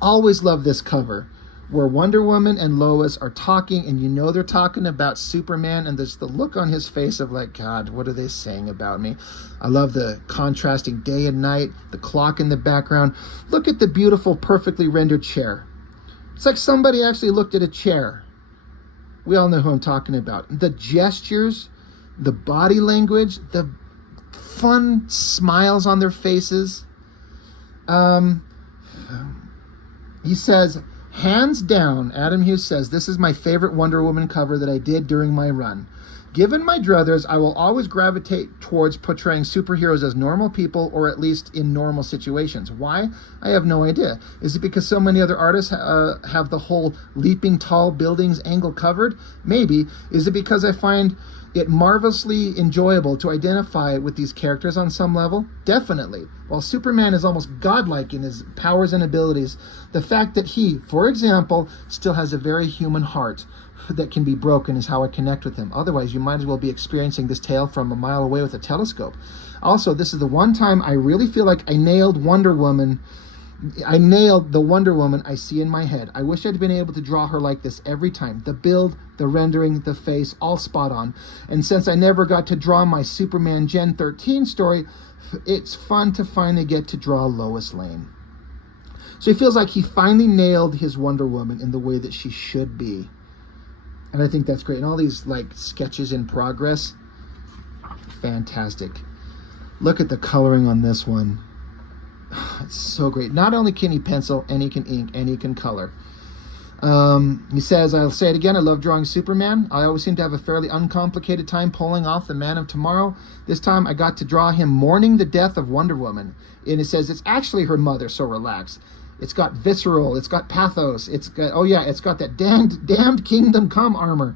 Always love this cover where Wonder Woman and Lois are talking, and you know they're talking about Superman, and there's the look on his face of like, God, what are they saying about me? I love the contrasting day and night, the clock in the background. Look at the beautiful, perfectly rendered chair. It's like somebody actually looked at a chair. We all know who I'm talking about. The gestures, the body language, the fun smiles on their faces. He says, hands down, Adam Hughes says, this is my favorite Wonder Woman cover that I did during my run. Given my druthers, I will always gravitate towards portraying superheroes as normal people, or at least in normal situations. Why? I have no idea. Is it because so many other artists have the whole leaping tall buildings angle covered? Maybe. Is it because I find it marvelously enjoyable to identify with these characters on some level? Definitely. While Superman is almost godlike in his powers and abilities, the fact that he, for example, still has a very human heart that can be broken is how I connect with him. Otherwise, you might as well be experiencing this tale from a mile away with a telescope. Also, this is the one time I really feel like I nailed Wonder Woman. I nailed the Wonder Woman I see in my head. I wish I'd been able to draw her like this every time. The build, the rendering, the face, all spot on. And since I never got to draw my Superman Gen 13 story, it's fun to finally get to draw Lois Lane. So he feels like he finally nailed his Wonder Woman in the way that she should be. And I think that's great. And all these like sketches in progress, fantastic. Look at the coloring on this one. It's so great. Not only can he pencil, and he can ink, and he can color. He says, I'll say it again, I love drawing Superman. I always seem to have a fairly uncomplicated time pulling off the Man of Tomorrow. This time I got to draw him mourning the death of Wonder Woman. And it says it's actually her mother, so relax. It's got visceral, it's got pathos, it's got, oh yeah, it's got that damned Kingdom Come armor.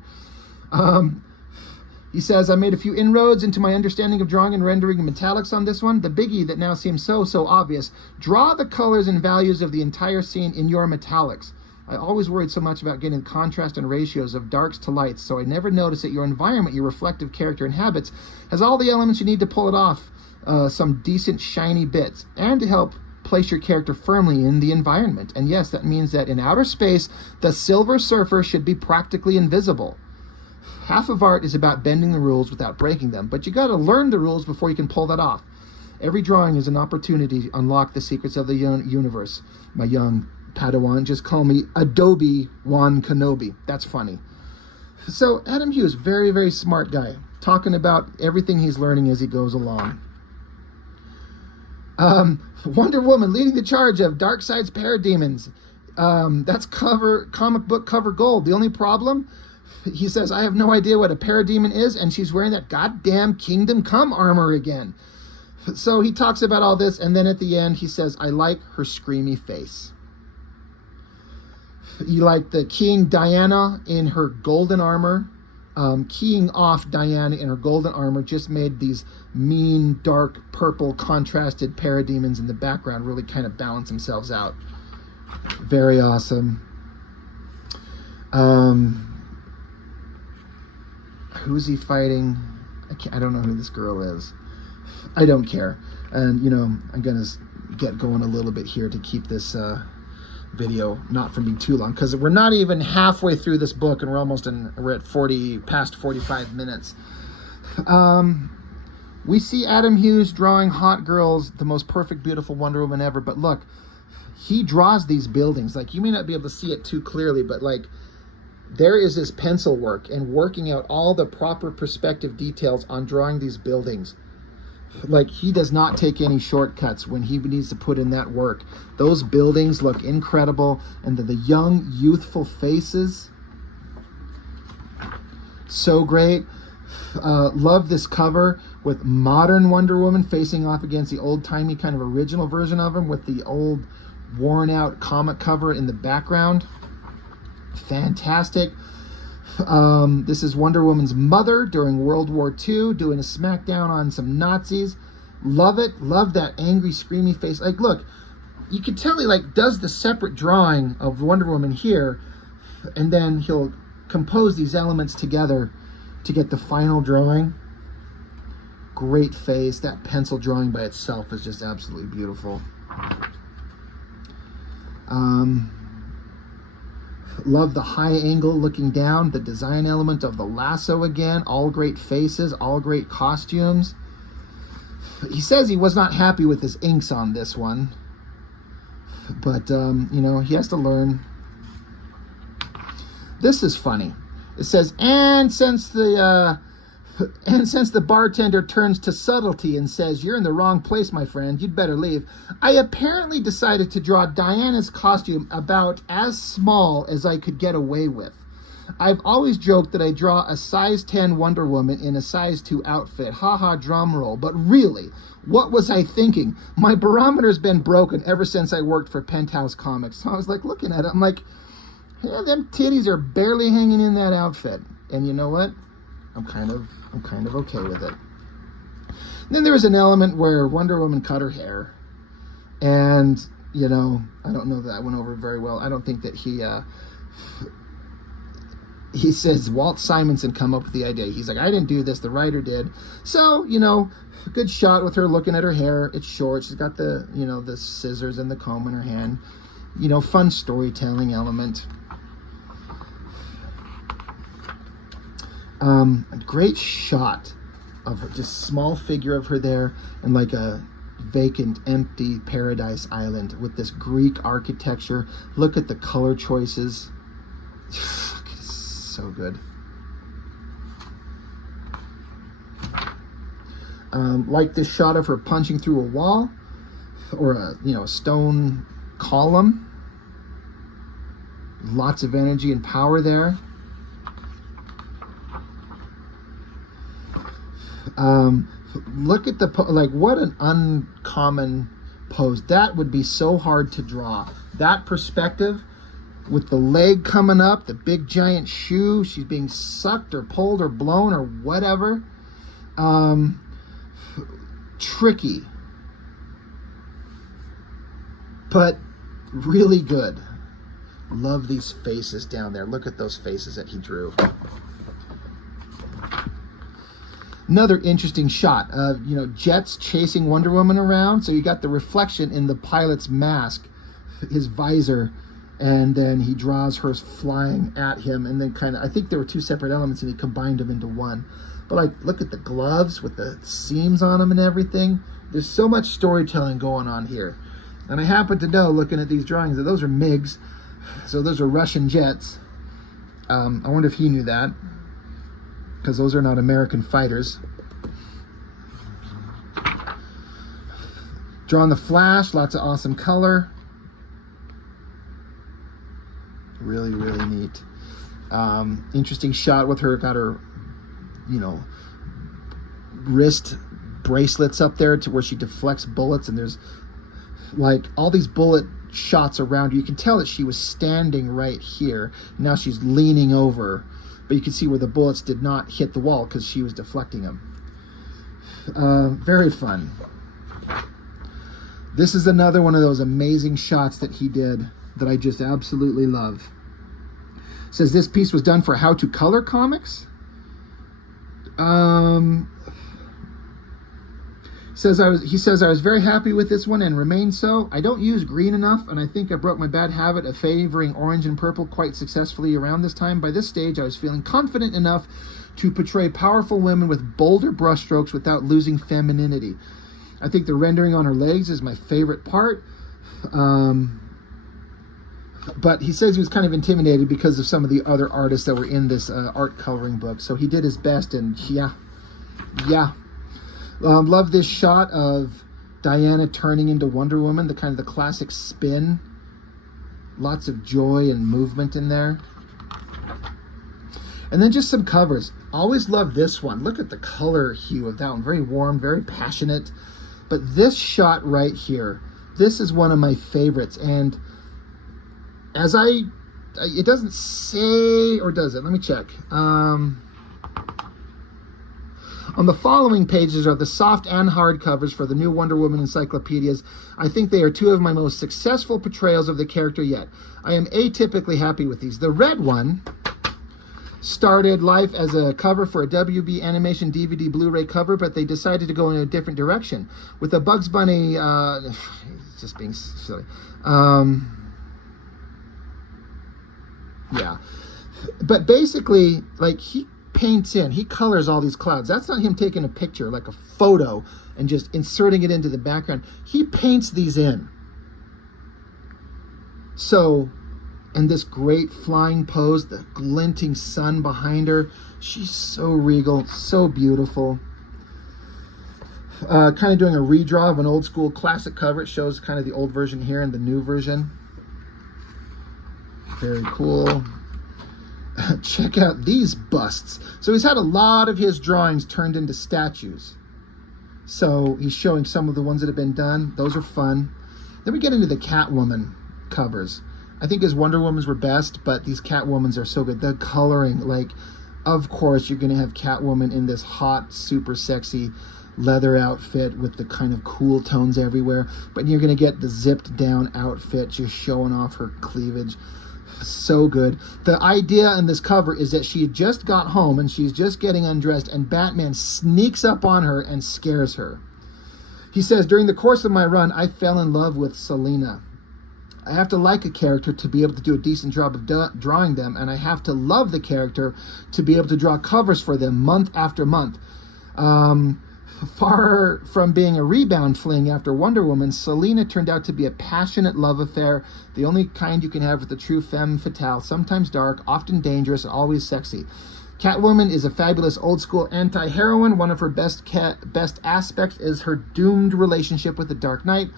He says, I made a few inroads into my understanding of drawing and rendering metallics on this one. The biggie that now seems so obvious. Draw the colors and values of the entire scene in your metallics. I always worried so much about getting contrast and ratios of darks to lights, so I never noticed that your environment, your reflective character inhabits, has all the elements you need to pull it off, some decent shiny bits, and to help place your character firmly in the environment. And yes, that means that in outer space, the Silver Surfer should be practically invisible. Half of art is about bending the rules without breaking them, but you got to learn the rules before you can pull that off. Every drawing is an opportunity to unlock the secrets of the universe. My young Padawan, just call me Adobe Wan Kenobi. That's funny. So Adam Hughes, very, very smart guy, talking about everything he's learning as he goes along. Wonder Woman leading the charge of Darkseid's parademons. That's comic book cover gold. The only problem, he says, I have no idea what a parademon is, and she's wearing that goddamn Kingdom Come armor again. So he talks about all this, and then at the end he says, I like her screamy face. You like the keying Diana in her golden armor. Keying off Diana in her golden armor just made these mean, dark, purple, contrasted parademons in the background really kind of balance themselves out. Very awesome. Who's he fighting? I don't know who this girl is. I don't care. And, you know, I'm going to get going a little bit here to keep this video not from being too long, because we're not even halfway through this book and we're at past 45 minutes. We see Adam Hughes drawing hot girls, the most perfect, beautiful Wonder Woman ever, but look, he draws these buildings. Like, you may not be able to see it too clearly, but like, there is this pencil work and working out all the proper perspective details on drawing these buildings. Like, he does not take any shortcuts when he needs to put in that work. Those buildings look incredible, and the young, youthful faces, so great. Love this cover with modern Wonder Woman facing off against the old-timey kind of original version of him with the old, worn-out comic cover in the background. Fantastic. This is Wonder Woman's mother during World War II doing a smackdown on some Nazis. Love it. Love that angry, screamy face. Like, look, you can tell he like does the separate drawing of Wonder Woman here, and then he'll compose these elements together to get the final drawing. Great face. That pencil drawing by itself is just absolutely beautiful. Love the high angle looking down, the design element of the lasso again, all great faces, all great costumes. He says he was not happy with his inks on this one, but, you know, he has to learn. This is funny. It says, and since the bartender turns to subtlety and says, you're in the wrong place, my friend, you'd better leave, I apparently decided to draw Diana's costume about as small as I could get away with. I've always joked that I draw a size 10 Wonder Woman in a size 2 outfit. Haha, drum roll. But really, what was I thinking? My barometer's been broken ever since I worked for Penthouse Comics. So I was like looking at it, I'm like, yeah, them titties are barely hanging in that outfit. And you know what? I'm kind of okay with it. And then there was an element where Wonder Woman cut her hair. And, you know, I don't know that went over very well. I don't think that he says Walt Simonson come up with the idea. He's like, I didn't do this, the writer did. So, you know, good shot with her looking at her hair. It's short. She's got the, you know, the scissors and the comb in her hand. You know, fun storytelling element. A great shot of her, just small figure of her there, and like a vacant, empty paradise island with this Greek architecture. Look at the color choices. It's so good. Like this shot of her punching through a wall or a stone column. Lots of energy and power there. Look at the what an uncommon pose. That would be so hard to draw. That perspective with the leg coming up, the big giant shoe, she's being sucked or pulled or blown or whatever. Tricky, but really good. Love these faces down there. Look at those faces that he drew. Another interesting shot of, jets chasing Wonder Woman around. So you got the reflection in the pilot's mask, his visor, and then he draws her flying at him, and then I think there were two separate elements and he combined them into one. But look at the gloves with the seams on them and everything. There's so much storytelling going on here. And I happen to know, looking at these drawings, that those are MiGs. So those are Russian jets. I wonder if he knew that, because those are not American fighters. Drawing the Flash, lots of awesome color. Really, really neat. Interesting shot with her, got her, wrist bracelets up there to where she deflects bullets, and there's all these bullet shots around her. You can tell that she was standing right here. Now she's leaning over, but you can see where the bullets did not hit the wall because she was deflecting them. Very fun. This is another one of those amazing shots that he did that I just absolutely love. It says this piece was done for How to Color Comics. He says I was very happy with this one and remain so. I don't use green enough, and I think I broke my bad habit of favoring orange and purple quite successfully around this time. By this stage, I was feeling confident enough to portray powerful women with bolder brushstrokes without losing femininity. I think the rendering on her legs is my favorite part. But he says he was kind of intimidated because of some of the other artists that were in this art coloring book. So he did his best, and yeah. Love this shot of Diana turning into Wonder Woman, the classic spin. Lots of joy and movement in there. And then just some covers. Always love this one. Look at the color hue of that one. Very warm, very passionate. But this shot right here, this is one of my favorites. And it doesn't say, or does it? Let me check. On the following pages are the soft and hard covers for the new Wonder Woman encyclopedias. I think they are two of my most successful portrayals of the character yet. I am atypically happy with these. The red one started life as a cover for a WB animation DVD Blu-ray cover, but they decided to go in a different direction. With a Bugs Bunny, just being silly. Yeah. But basically, he he colors all these clouds. That's not him taking a picture, like a photo, and just inserting it into the background. He paints these in. So, and this great flying pose, the glinting sun behind her. She's so regal, so beautiful. Kind of doing a redraw of an old school classic cover. It shows kind of the old version here and the new version. Very cool. Check out these busts. So he's had a lot of his drawings turned into statues. So he's showing some of the ones that have been done. Those are fun. Then we get into the Catwoman covers. I think his Wonder Womans were best, but these Catwomans are so good. The coloring, like, of course, you're going to have Catwoman in this hot, super sexy leather outfit with the kind of cool tones everywhere. But you're going to get the zipped down outfit just showing off her cleavage. So good. The idea in this cover is that she had just got home and she's just getting undressed, and Batman sneaks up on her and scares her. He says, during the course of my run, I fell in love with Selina. I have to like a character to be able to do a decent job of drawing them, and I have to love the character to be able to draw covers for them month after month. Far from being a rebound fling after Wonder Woman, Selina turned out to be a passionate love affair, the only kind you can have with a true femme fatale, sometimes dark, often dangerous, and always sexy. Catwoman is a fabulous old-school anti-heroine. One of her best aspects is her doomed relationship with the Dark Knight.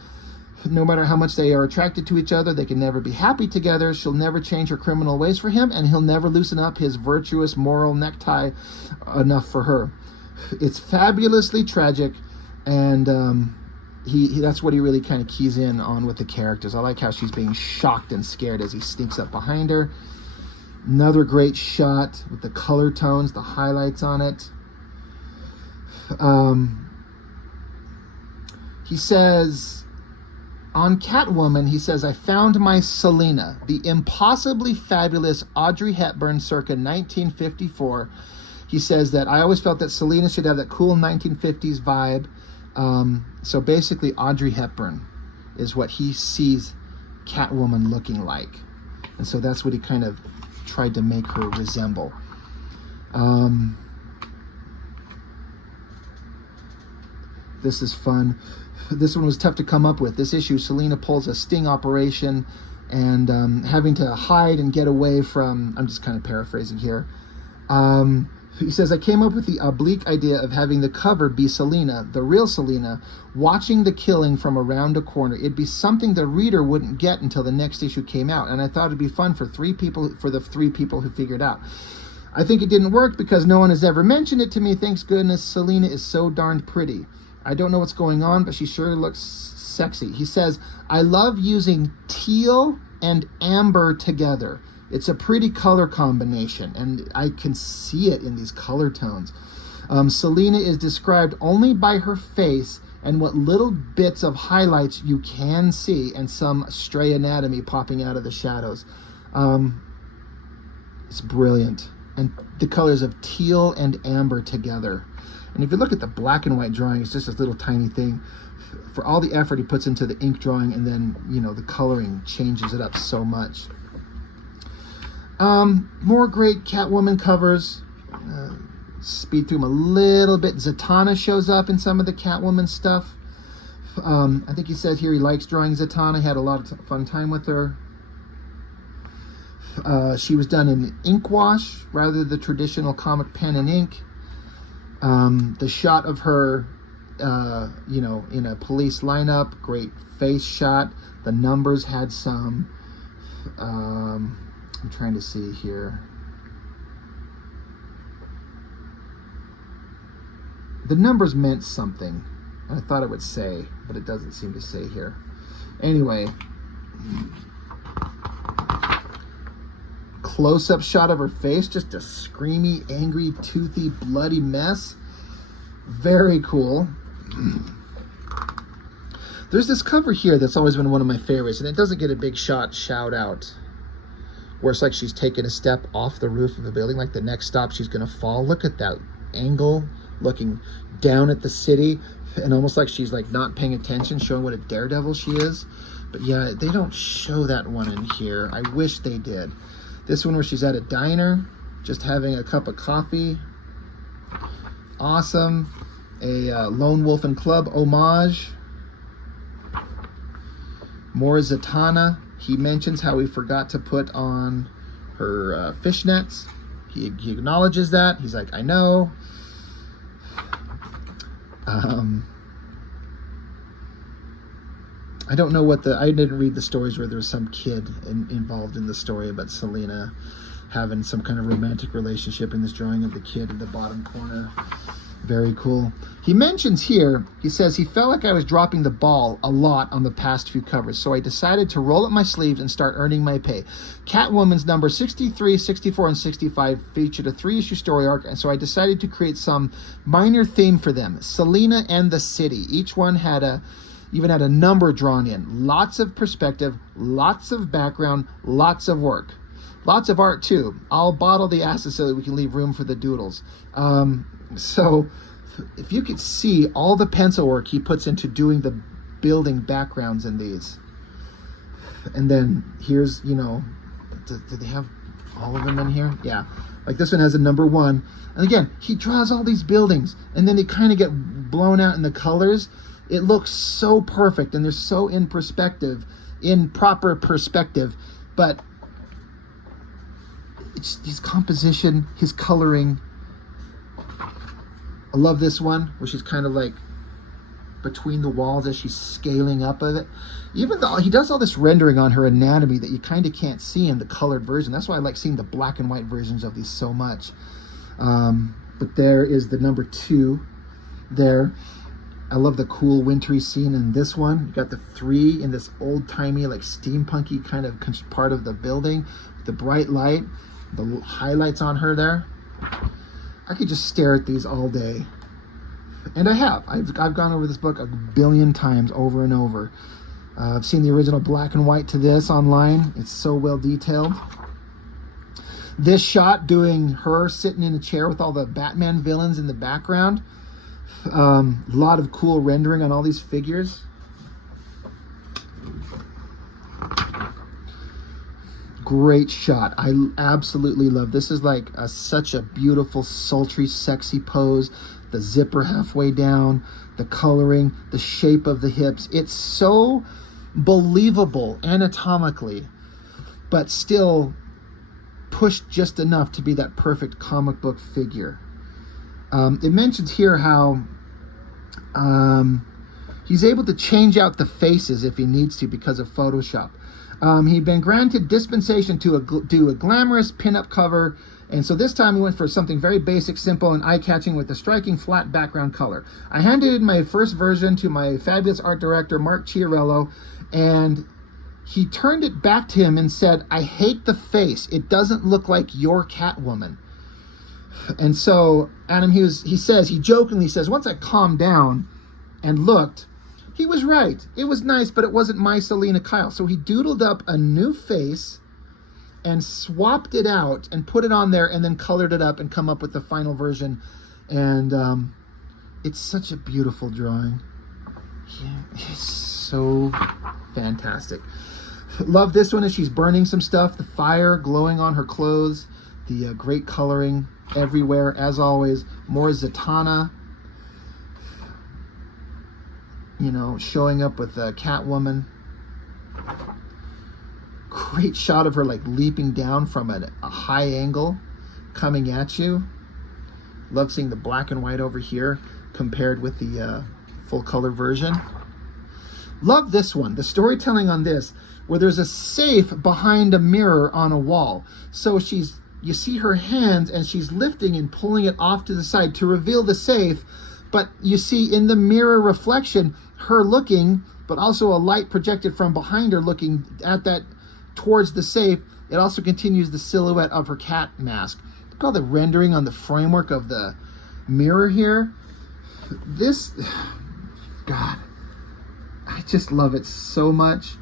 No matter how much they are attracted to each other, they can never be happy together. She'll never change her criminal ways for him, and he'll never loosen up his virtuous moral necktie enough for her. It's fabulously tragic, and that's what he really kind of keys in on with the characters. I like how she's being shocked and scared as he sneaks up behind her. Another great shot with the color tones, the highlights on it. He says, on Catwoman, he says, I found my Selina, the impossibly fabulous Audrey Hepburn circa 1954. He says that I always felt that Selina should have that cool 1950s vibe. So basically, Audrey Hepburn is what he sees Catwoman looking like. And so that's what he kind of tried to make her resemble. This is fun. This one was tough to come up with. This issue, Selina pulls a sting operation and having to hide and get away from, I'm just kind of paraphrasing here. He says, I came up with the oblique idea of having the cover be Selina, the real Selina, watching the killing from around a corner. It'd be something the reader wouldn't get until the next issue came out, and I thought it'd be fun for the three people who figured out. I think it didn't work because no one has ever mentioned it to me. Thanks goodness, Selina is so darned pretty. I don't know what's going on, but she sure looks sexy. He says, I love using teal and amber together. It's a pretty color combination, and I can see it in these color tones. Selina is described only by her face and what little bits of highlights you can see, and some stray anatomy popping out of the shadows. It's brilliant. And the colors of teal and amber together. And if you look at the black and white drawing, it's just this little tiny thing. For all the effort he puts into the ink drawing, and then, you know, the coloring changes it up so much. More great Catwoman covers. Speed through them a little bit. Zatanna shows up in some of the Catwoman stuff. I think he said here he likes drawing Zatanna. Had a lot of fun time with her. She was done in ink wash rather than the traditional comic pen and ink. The shot of her, you know, in a police lineup, great face shot. The numbers had some, I'm trying to see here. The numbers meant something. I thought it would say, but it doesn't seem to say here. Anyway, close-up shot of her face, just a screamy, angry, toothy, bloody mess. Very cool. There's this cover here that's always been one of my favorites, and it doesn't get a big shout out, where it's like she's taking a step off the roof of a building, like the next stop she's gonna fall. Look at that angle, looking down at the city, and almost like she's like not paying attention, showing what a daredevil she is. But yeah, they don't show that one in here. I wish they did. This one where she's at a diner, just having a cup of coffee. Awesome. A Lone Wolf and Club homage. More Zatanna. He mentions how he forgot to put on her fishnets. He acknowledges that. He's like, I know. I don't know what I didn't read the stories where there was some kid involved in the story about Selina. having some kind of romantic relationship in this drawing of the kid in the bottom corner. Very cool. He mentions here, he says, he felt like I was dropping the ball a lot on the past few covers, so I decided to roll up my sleeves and start earning my pay. Catwoman's number 63, 64, and 65 featured a 3-issue story arc, and so I decided to create some minor theme for them. Selina and the city. Each one even had a number drawn in. Lots of perspective, lots of background, lots of work. Lots of art too. I'll bottle the asses so that we can leave room for the doodles. So if you could see all the pencil work he puts into doing the building backgrounds in these. And then here's, you know, do they have all of them in here? Yeah. Like this one has a number 1. And again, he draws all these buildings and then they kind of get blown out in the colors. It looks so perfect and they're so in proper perspective. But it's his composition, his coloring. I love this one where she's kind of like between the walls as she's scaling up of it. Even though he does all this rendering on her anatomy that you kind of can't see in the colored version. That's why I like seeing the black and white versions of these so much. But there is the number 2 there. I love the cool wintry scene in this one. You got the 3 in this old-timey, like steampunky kind of part of the building. The bright light, the highlights on her there. I could just stare at these all day. And I have. I've gone over this book a billion times over and over. I've seen the original black and white to this online. It's so well detailed. This shot doing her sitting in a chair with all the Batman villains in the background. A lot of cool rendering on all these figures. Great shot. I absolutely love this. Is like such a beautiful, sultry, sexy pose. The zipper halfway down, the coloring, the shape of the hips. It's so believable anatomically, but still pushed just enough to be that perfect comic book figure. It mentions here how he's able to change out the faces if he needs to because of Photoshop. He'd been granted dispensation to do a glamorous pinup cover, and so this time he went for something very basic, simple, and eye-catching with a striking flat background color. I handed in my first version to my fabulous art director, Mark Chiarello, and he turned it back to him and said, "I hate the face. It doesn't look like your Catwoman." And so Adam Hughes, he jokingly says, once I calmed down and looked, he was right. It was nice, but it wasn't my Selina Kyle. So he doodled up a new face and swapped it out and put it on there and then colored it up and come up with the final version. And it's such a beautiful drawing. Yeah, it's so fantastic. Love this one as she's burning some stuff. The fire glowing on her clothes. The great coloring everywhere, as always. More Zatanna, you know, showing up with Catwoman. Great shot of her like leaping down from a high angle, coming at you. Love seeing the black and white over here compared with the full color version. Love this one, the storytelling on this, where there's a safe behind a mirror on a wall. So you see her hands and she's lifting and pulling it off to the side to reveal the safe, but you see in the mirror reflection her looking, but also a light projected from behind her looking at that towards the safe. It also continues the silhouette of her cat mask. Look at all the rendering on the framework of the mirror here. This, God, I just love it so much.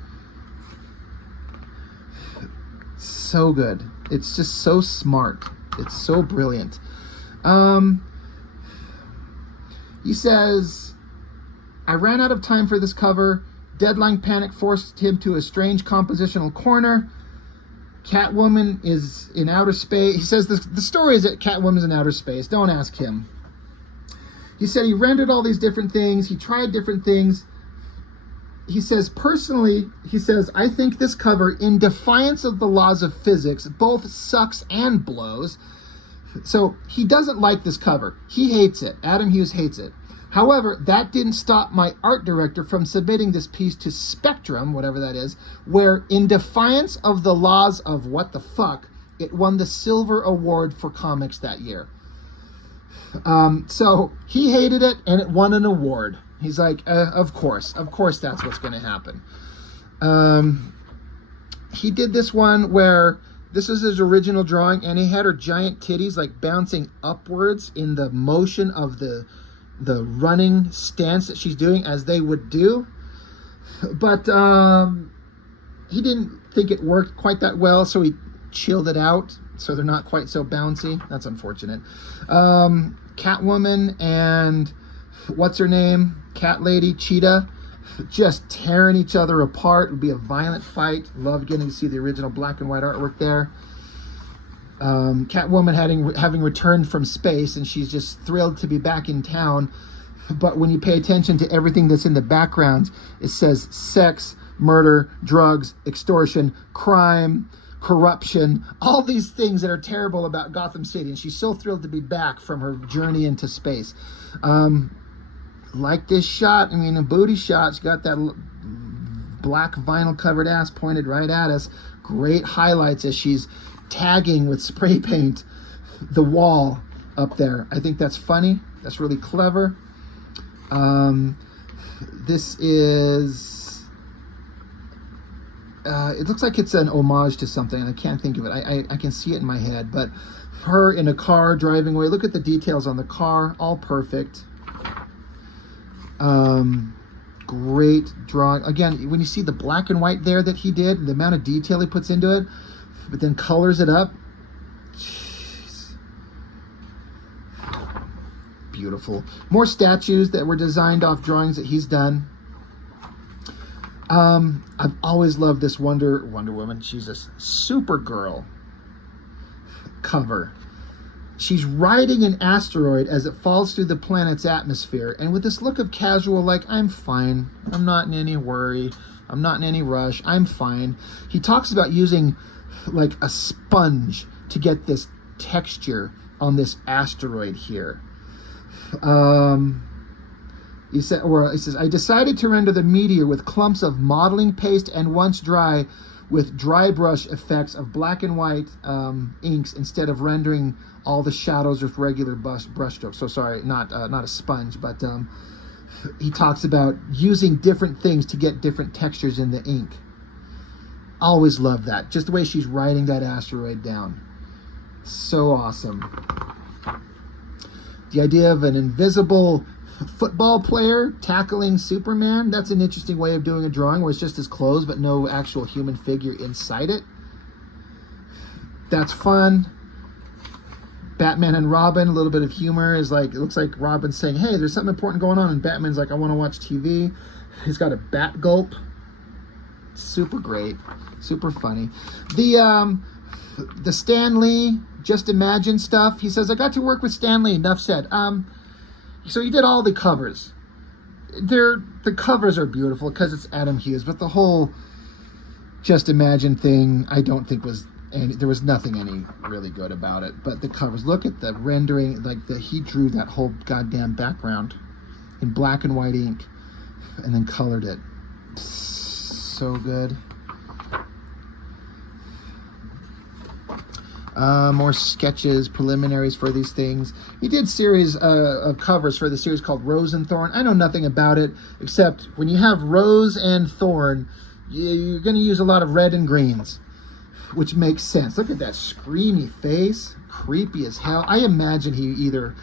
So good. It's just so smart. It's so brilliant. He says, I ran out of time for this cover. Deadline panic forced him to a strange compositional corner. Catwoman is in outer space. He says the story is that Catwoman's in outer space. Don't ask him. He said he rendered all these different things. He tried different things. He says, personally, I think this cover, in defiance of the laws of physics, both sucks and blows. So he doesn't like this cover. He hates it. Adam Hughes hates it. However, that didn't stop my art director from submitting this piece to Spectrum, whatever that is, where, in defiance of the laws of what the fuck, It won the Silver Award for comics that year. So he hated it, and it won an award. He's like, of course that's what's going to happen. He did this one where this is his original drawing, and he had her giant titties like bouncing upwards in the motion of the running stance that she's doing, as they would do. But he didn't think it worked quite that well, so he chilled it out so they're not quite so bouncy. That's unfortunate. Catwoman and what's her name? Cat Lady, Cheetah, just tearing each other apart. It would be a violent fight. Love getting to see the original black and white artwork there. Catwoman having returned from space, and she's just thrilled to be back in town. But when you pay attention to everything that's in the background, it says sex, murder, drugs, extortion, crime, corruption, all these things that are terrible about Gotham City. And she's so thrilled to be back from her journey into space. Like this shot, I mean, a booty shot. She got that black vinyl covered ass pointed right at us. Great highlights as she's tagging with spray paint the wall up there. I think that's funny. That's really clever. This is it looks like it's an homage to something, and I can't think of it. I can see it in my head, but her in a car driving away. Look at the details on the car, all perfect. Great drawing. Again, when you see the black and white there that he did, the amount of detail he puts into it, but then colors it up. Jeez. Beautiful. More statues that were designed off drawings that he's done. I've always loved this Wonder Woman. She's a Supergirl cover. She's riding an asteroid as it falls through the planet's atmosphere, and with this look of casual, like, I'm fine. I'm not in any worry. I'm not in any rush. I'm fine. He talks about using like a sponge to get this texture on this asteroid here. He says, I decided to render the meteor with clumps of modeling paste and once dry with dry brush effects of black and white inks instead of rendering all the shadows with regular brush strokes. So sorry, not a sponge, but he talks about using different things to get different textures in the ink. Always love that. Just the way she's writing that asteroid down. So awesome. The idea of an invisible football player tackling Superman, that's an interesting way of doing a drawing where it's just his clothes but no actual human figure inside it. That's fun. Batman and Robin, a little bit of humor, is like, it looks like Robin's saying, hey, there's something important going on, and Batman's like, I want to watch TV. He's got a bat gulp. Super great, super funny. The Stan Lee Just Imagine stuff, he says, I got to work with Stan Lee, enough said. So he did all the covers. The covers are beautiful because it's Adam Hughes, but the whole Just Imagine thing, I don't think there was nothing any really good about it. But the covers, look at the rendering, like he drew that whole goddamn background in black and white ink and then colored it. So good. More sketches, preliminaries for these things. He did series of covers for the series called Rose and Thorn. I know nothing about it, except when you have Rose and Thorn, you're going to use a lot of red and greens, which makes sense. Look at that screamy face. Creepy as hell. I imagine he either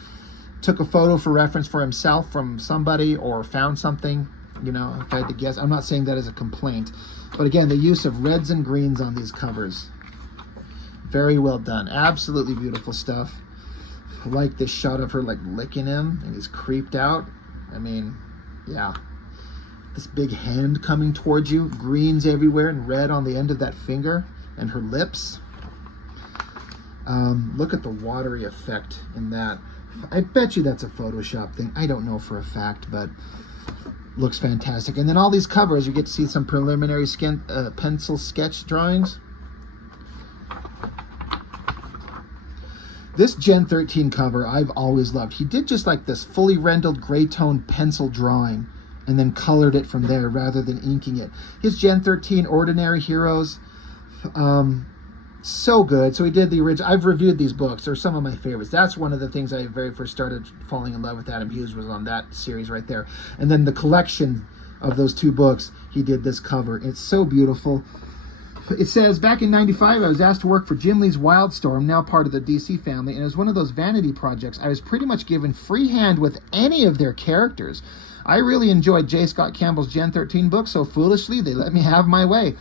took a photo for reference for himself from somebody or found something, you know, if I had to guess. I'm not saying that as a complaint. But again, the use of reds and greens on these covers. Very well done. Absolutely beautiful stuff. I like this shot of her like licking him and he's creeped out. I mean, yeah. This big hand coming towards you. Greens everywhere and red on the end of that finger and her lips. Look at the watery effect in that. I bet you that's a Photoshop thing. I don't know for a fact, but looks fantastic. And then all these covers, you get to see some preliminary pencil sketch drawings. This Gen 13 cover I've always loved. He did just like this fully rendered gray tone pencil drawing and then colored it from there rather than inking it. His Gen 13 Ordinary Heroes, So good. So he did the original. I've reviewed these books. They're some of my favorites. That's one of the things I very first started falling in love with Adam Hughes, was on that series right there. And then the collection of those 2 books, he did this cover. It's so beautiful. It says, back in '95, I was asked to work for Jim Lee's Wildstorm, now part of the DC family, and it was one of those vanity projects. I was pretty much given free hand with any of their characters. I really enjoyed J. Scott Campbell's Gen 13 book, so foolishly they let me have my way.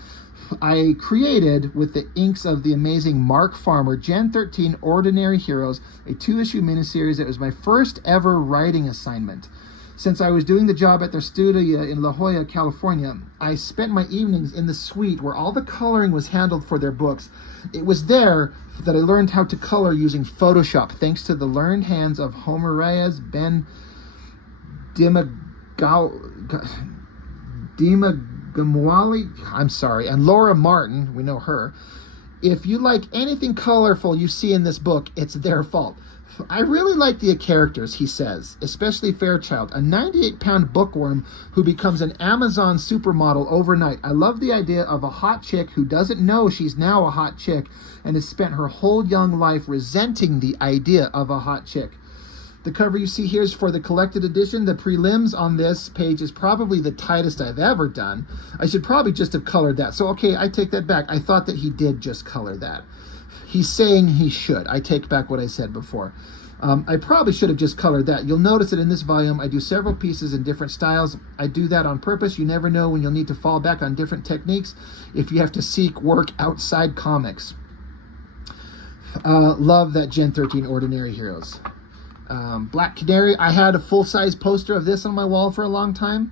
I created, with the inks of the amazing Mark Farmer, Gen 13 Ordinary Heroes, a 2-issue miniseries that was my first ever writing assignment. Since I was doing the job at their studio in La Jolla, California, I spent my evenings in the suite where all the coloring was handled for their books. It was there that I learned how to color using Photoshop, thanks to the learned hands of Homer Reyes, Ben Dimagamwali, I'm sorry, and Laura Martin, we know her. If you like anything colorful you see in this book, it's their fault. I really like the characters, he says, especially Fairchild, a 98-pound bookworm who becomes an Amazon supermodel overnight. I love the idea of a hot chick who doesn't know she's now a hot chick and has spent her whole young life resenting the idea of a hot chick. The cover you see here is for the collected edition. The prelims on this page is probably the tightest I've ever done. I should probably just have colored that. So, okay, I take that back. I thought that he did just color that. He's saying he should. I take back what I said before. I probably should have just colored that. You'll notice that in this volume, I do several pieces in different styles. I do that on purpose. You never know when you'll need to fall back on different techniques if you have to seek work outside comics. Love that Gen 13 Ordinary Heroes. Black Canary, I had a full-size poster of this on my wall for a long time.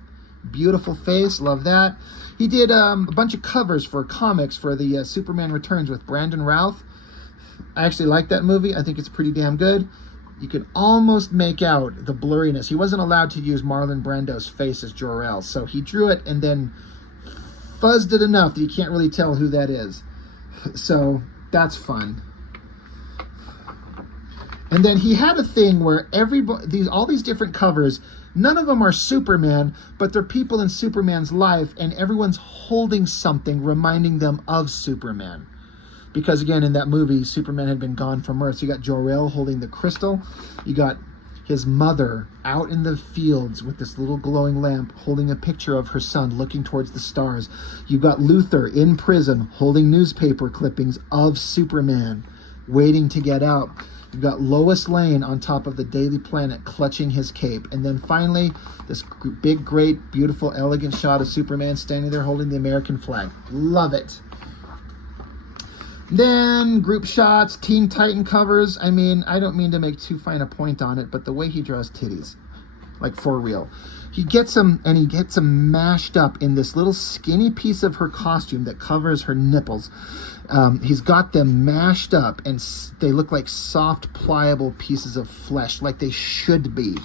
Beautiful face, love that. He did a bunch of covers for comics for the Superman Returns with Brandon Routh. I actually like that movie. I think it's pretty damn good. You can almost make out the blurriness. He wasn't allowed to use Marlon Brando's face as Jor-El, so he drew it and then fuzzed it enough that you can't really tell who that is. So that's fun. And then he had a thing where all these different covers, none of them are Superman, but they're people in Superman's life, and everyone's holding something reminding them of Superman. Because again, in that movie, Superman had been gone from Earth. So you got Jor-El holding the crystal. You got his mother out in the fields with this little glowing lamp holding a picture of her son looking towards the stars. You've got Luthor in prison holding newspaper clippings of Superman waiting to get out. You've got Lois Lane on top of the Daily Planet clutching his cape. And then finally, this big, great, beautiful, elegant shot of Superman standing there holding the American flag. Love it. Then group shots, Teen Titan covers. I mean, I don't mean to make too fine a point on it, but the way he draws titties, like for real. He gets them, and he gets them mashed up in this little skinny piece of her costume that covers her nipples. He's got them mashed up, and they look like soft, pliable pieces of flesh, like they should be.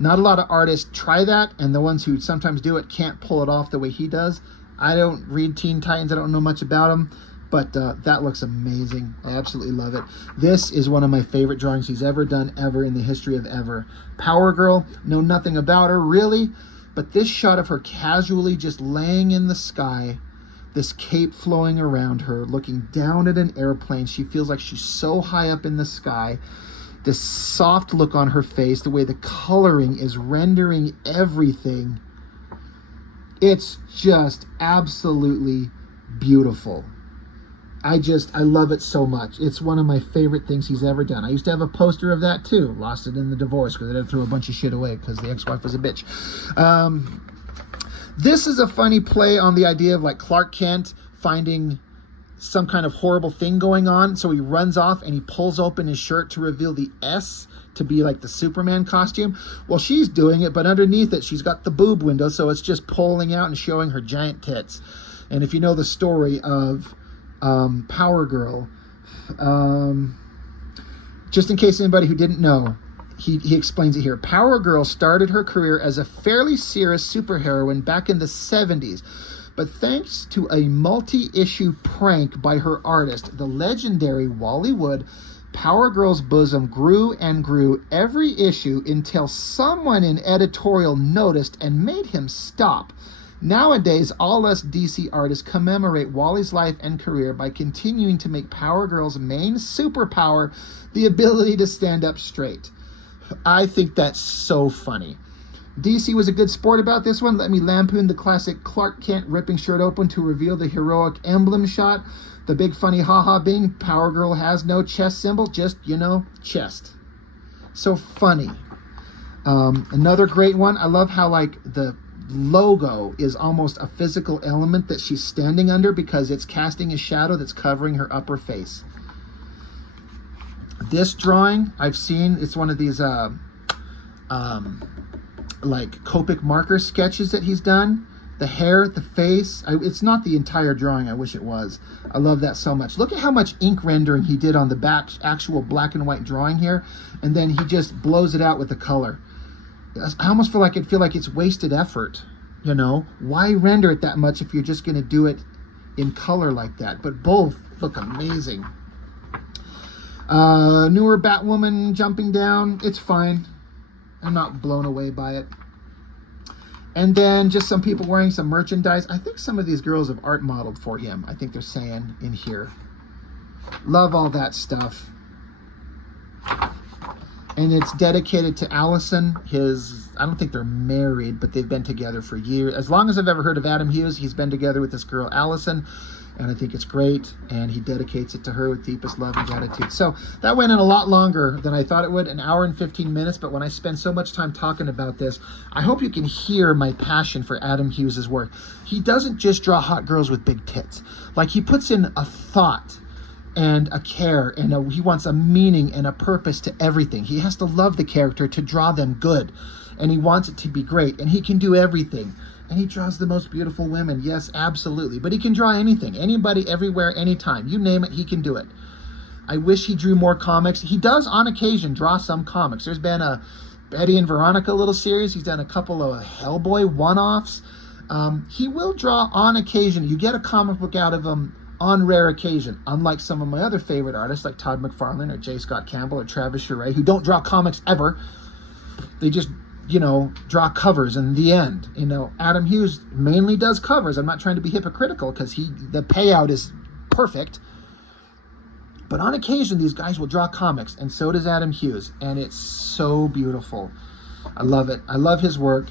Not a lot of artists try that, and the ones who sometimes do it can't pull it off the way he does. I don't read Teen Titans. I don't know much about them, but that looks amazing. I absolutely love it. This is one of my favorite drawings he's ever done, ever, in the history of ever. Power Girl, know nothing about her, really, but this shot of her casually just laying in the sky, this cape flowing around her, looking down at an airplane. She feels like she's so high up in the sky. This soft look on her face, the way the coloring is rendering everything. It's just absolutely beautiful. I love it so much. It's one of my favorite things he's ever done. I used to have a poster of that too. Lost it in the divorce because I had to throw a bunch of shit away because the ex-wife was a bitch. This is a funny play on the idea of like Clark Kent finding some kind of horrible thing going on. So he runs off and he pulls open his shirt to reveal the S to be like the Superman costume. Well, she's doing it, but underneath it, she's got the boob window. So it's just pulling out and showing her giant tits. And if you know the story of Power Girl, just in case anybody who didn't know, he explains it here. Power Girl started her career as a fairly serious superheroine back in the 70s, but thanks to a multi-issue prank by her artist, the legendary Wally Wood, Power Girl's bosom grew and grew every issue until someone in editorial noticed and made him stop. Nowadays, all us DC artists commemorate Wally's life and career by continuing to make Power Girl's main superpower the ability to stand up straight. I think that's so funny. DC was a good sport about this one. Let me lampoon the classic Clark Kent ripping shirt open to reveal the heroic emblem shot. The big funny haha being Power Girl has no chest symbol, just, you know, chest. So funny. Another great one. I love how like the logo is almost a physical element that she's standing under because it's casting a shadow that's covering her upper face. This drawing I've seen, it's one of these like Copic marker sketches that he's done. The hair, the face, it's not the entire drawing. I wish it was. I love that so much. Look at how much ink rendering he did on the back, actual black and white drawing here, and then he just blows it out with the color. I almost feel like it's wasted effort, you know? Why render it that much if you're just going to do it in color like that? But both look amazing. Newer Batwoman jumping down. It's fine. I'm not blown away by it. And then just some people wearing some merchandise. I think some of these girls have art modeled for him. I think they're saying in here. Love all that stuff. And it's dedicated to Allison, I don't think they're married, but they've been together for years. As long as I've ever heard of Adam Hughes, he's been together with this girl, Allison, and I think it's great, and he dedicates it to her with deepest love and gratitude. So that went in a lot longer than I thought it would, an hour and 15 minutes, but when I spend so much time talking about this, I hope you can hear my passion for Adam Hughes' work. He doesn't just draw hot girls with big tits. Like, he puts in a thought and a care, and he wants a meaning and a purpose to everything. He has to love the character to draw them good, and he wants it to be great, and he can do everything. And he draws the most beautiful women, yes, absolutely. But he can draw anything, anybody, everywhere, anytime. You name it, he can do it. I wish he drew more comics. He does, on occasion, draw some comics. There's been a Betty and Veronica little series. He's done a couple of Hellboy one-offs. He will draw on occasion. You get a comic book out of him on rare occasion, unlike some of my other favorite artists like Todd McFarlane or J. Scott Campbell or Travis Charest, who don't draw comics ever. They just, you know, draw covers in the end. You know, Adam Hughes mainly does covers. I'm not trying to be hypocritical because the payout is perfect. But on occasion, these guys will draw comics, and so does Adam Hughes, and it's so beautiful. I love it. I love his work.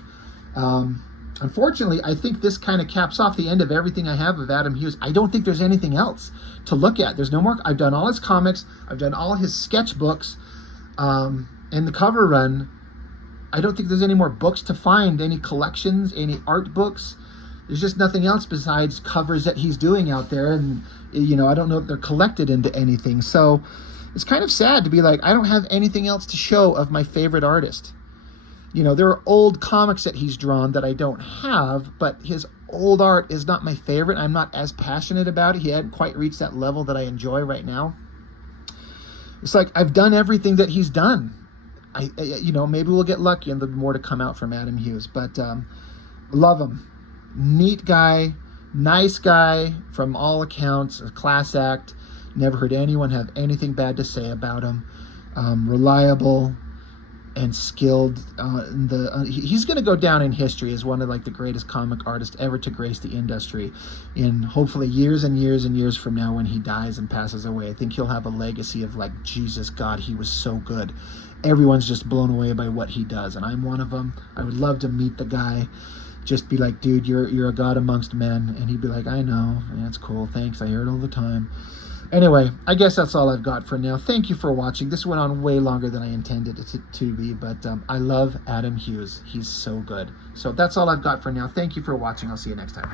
Unfortunately, I think this kind of caps off the end of everything I have of Adam Hughes. I don't think there's anything else to look at. There's no more. I've done all his comics. I've done all his sketchbooks and the cover run. I don't think there's any more books to find, any collections, any art books. There's just nothing else besides covers that he's doing out there. And, you know, I don't know if they're collected into anything. So it's kind of sad to be like, I don't have anything else to show of my favorite artist. You know, there are old comics that he's drawn that I don't have, but his old art is not my favorite. I'm not as passionate about it. He hadn't quite reached that level that I enjoy right now. It's like I've done everything that he's done. You know, maybe we'll get lucky and there'll be more to come out from Adam Hughes, but love him. Neat guy, nice guy from all accounts, a class act. Never heard anyone have anything bad to say about him. Reliable and skilled. He's going to go down in history as one of like the greatest comic artists ever to grace the industry. In hopefully years and years and years from now, when he dies and passes away, I think he'll have a legacy of like, Jesus, God, he was so good. Everyone's just blown away by what he does, and I'm one of them. I would love to meet the guy. Just be like, dude, you're a god amongst men, and he'd be like, I know, that's cool, thanks, I hear it all the time. Anyway, I guess that's all I've got for now. Thank you for watching. This went on way longer than I intended it to be, but I love Adam Hughes. He's so good. So that's all I've got for now. Thank you for watching. I'll see you next time.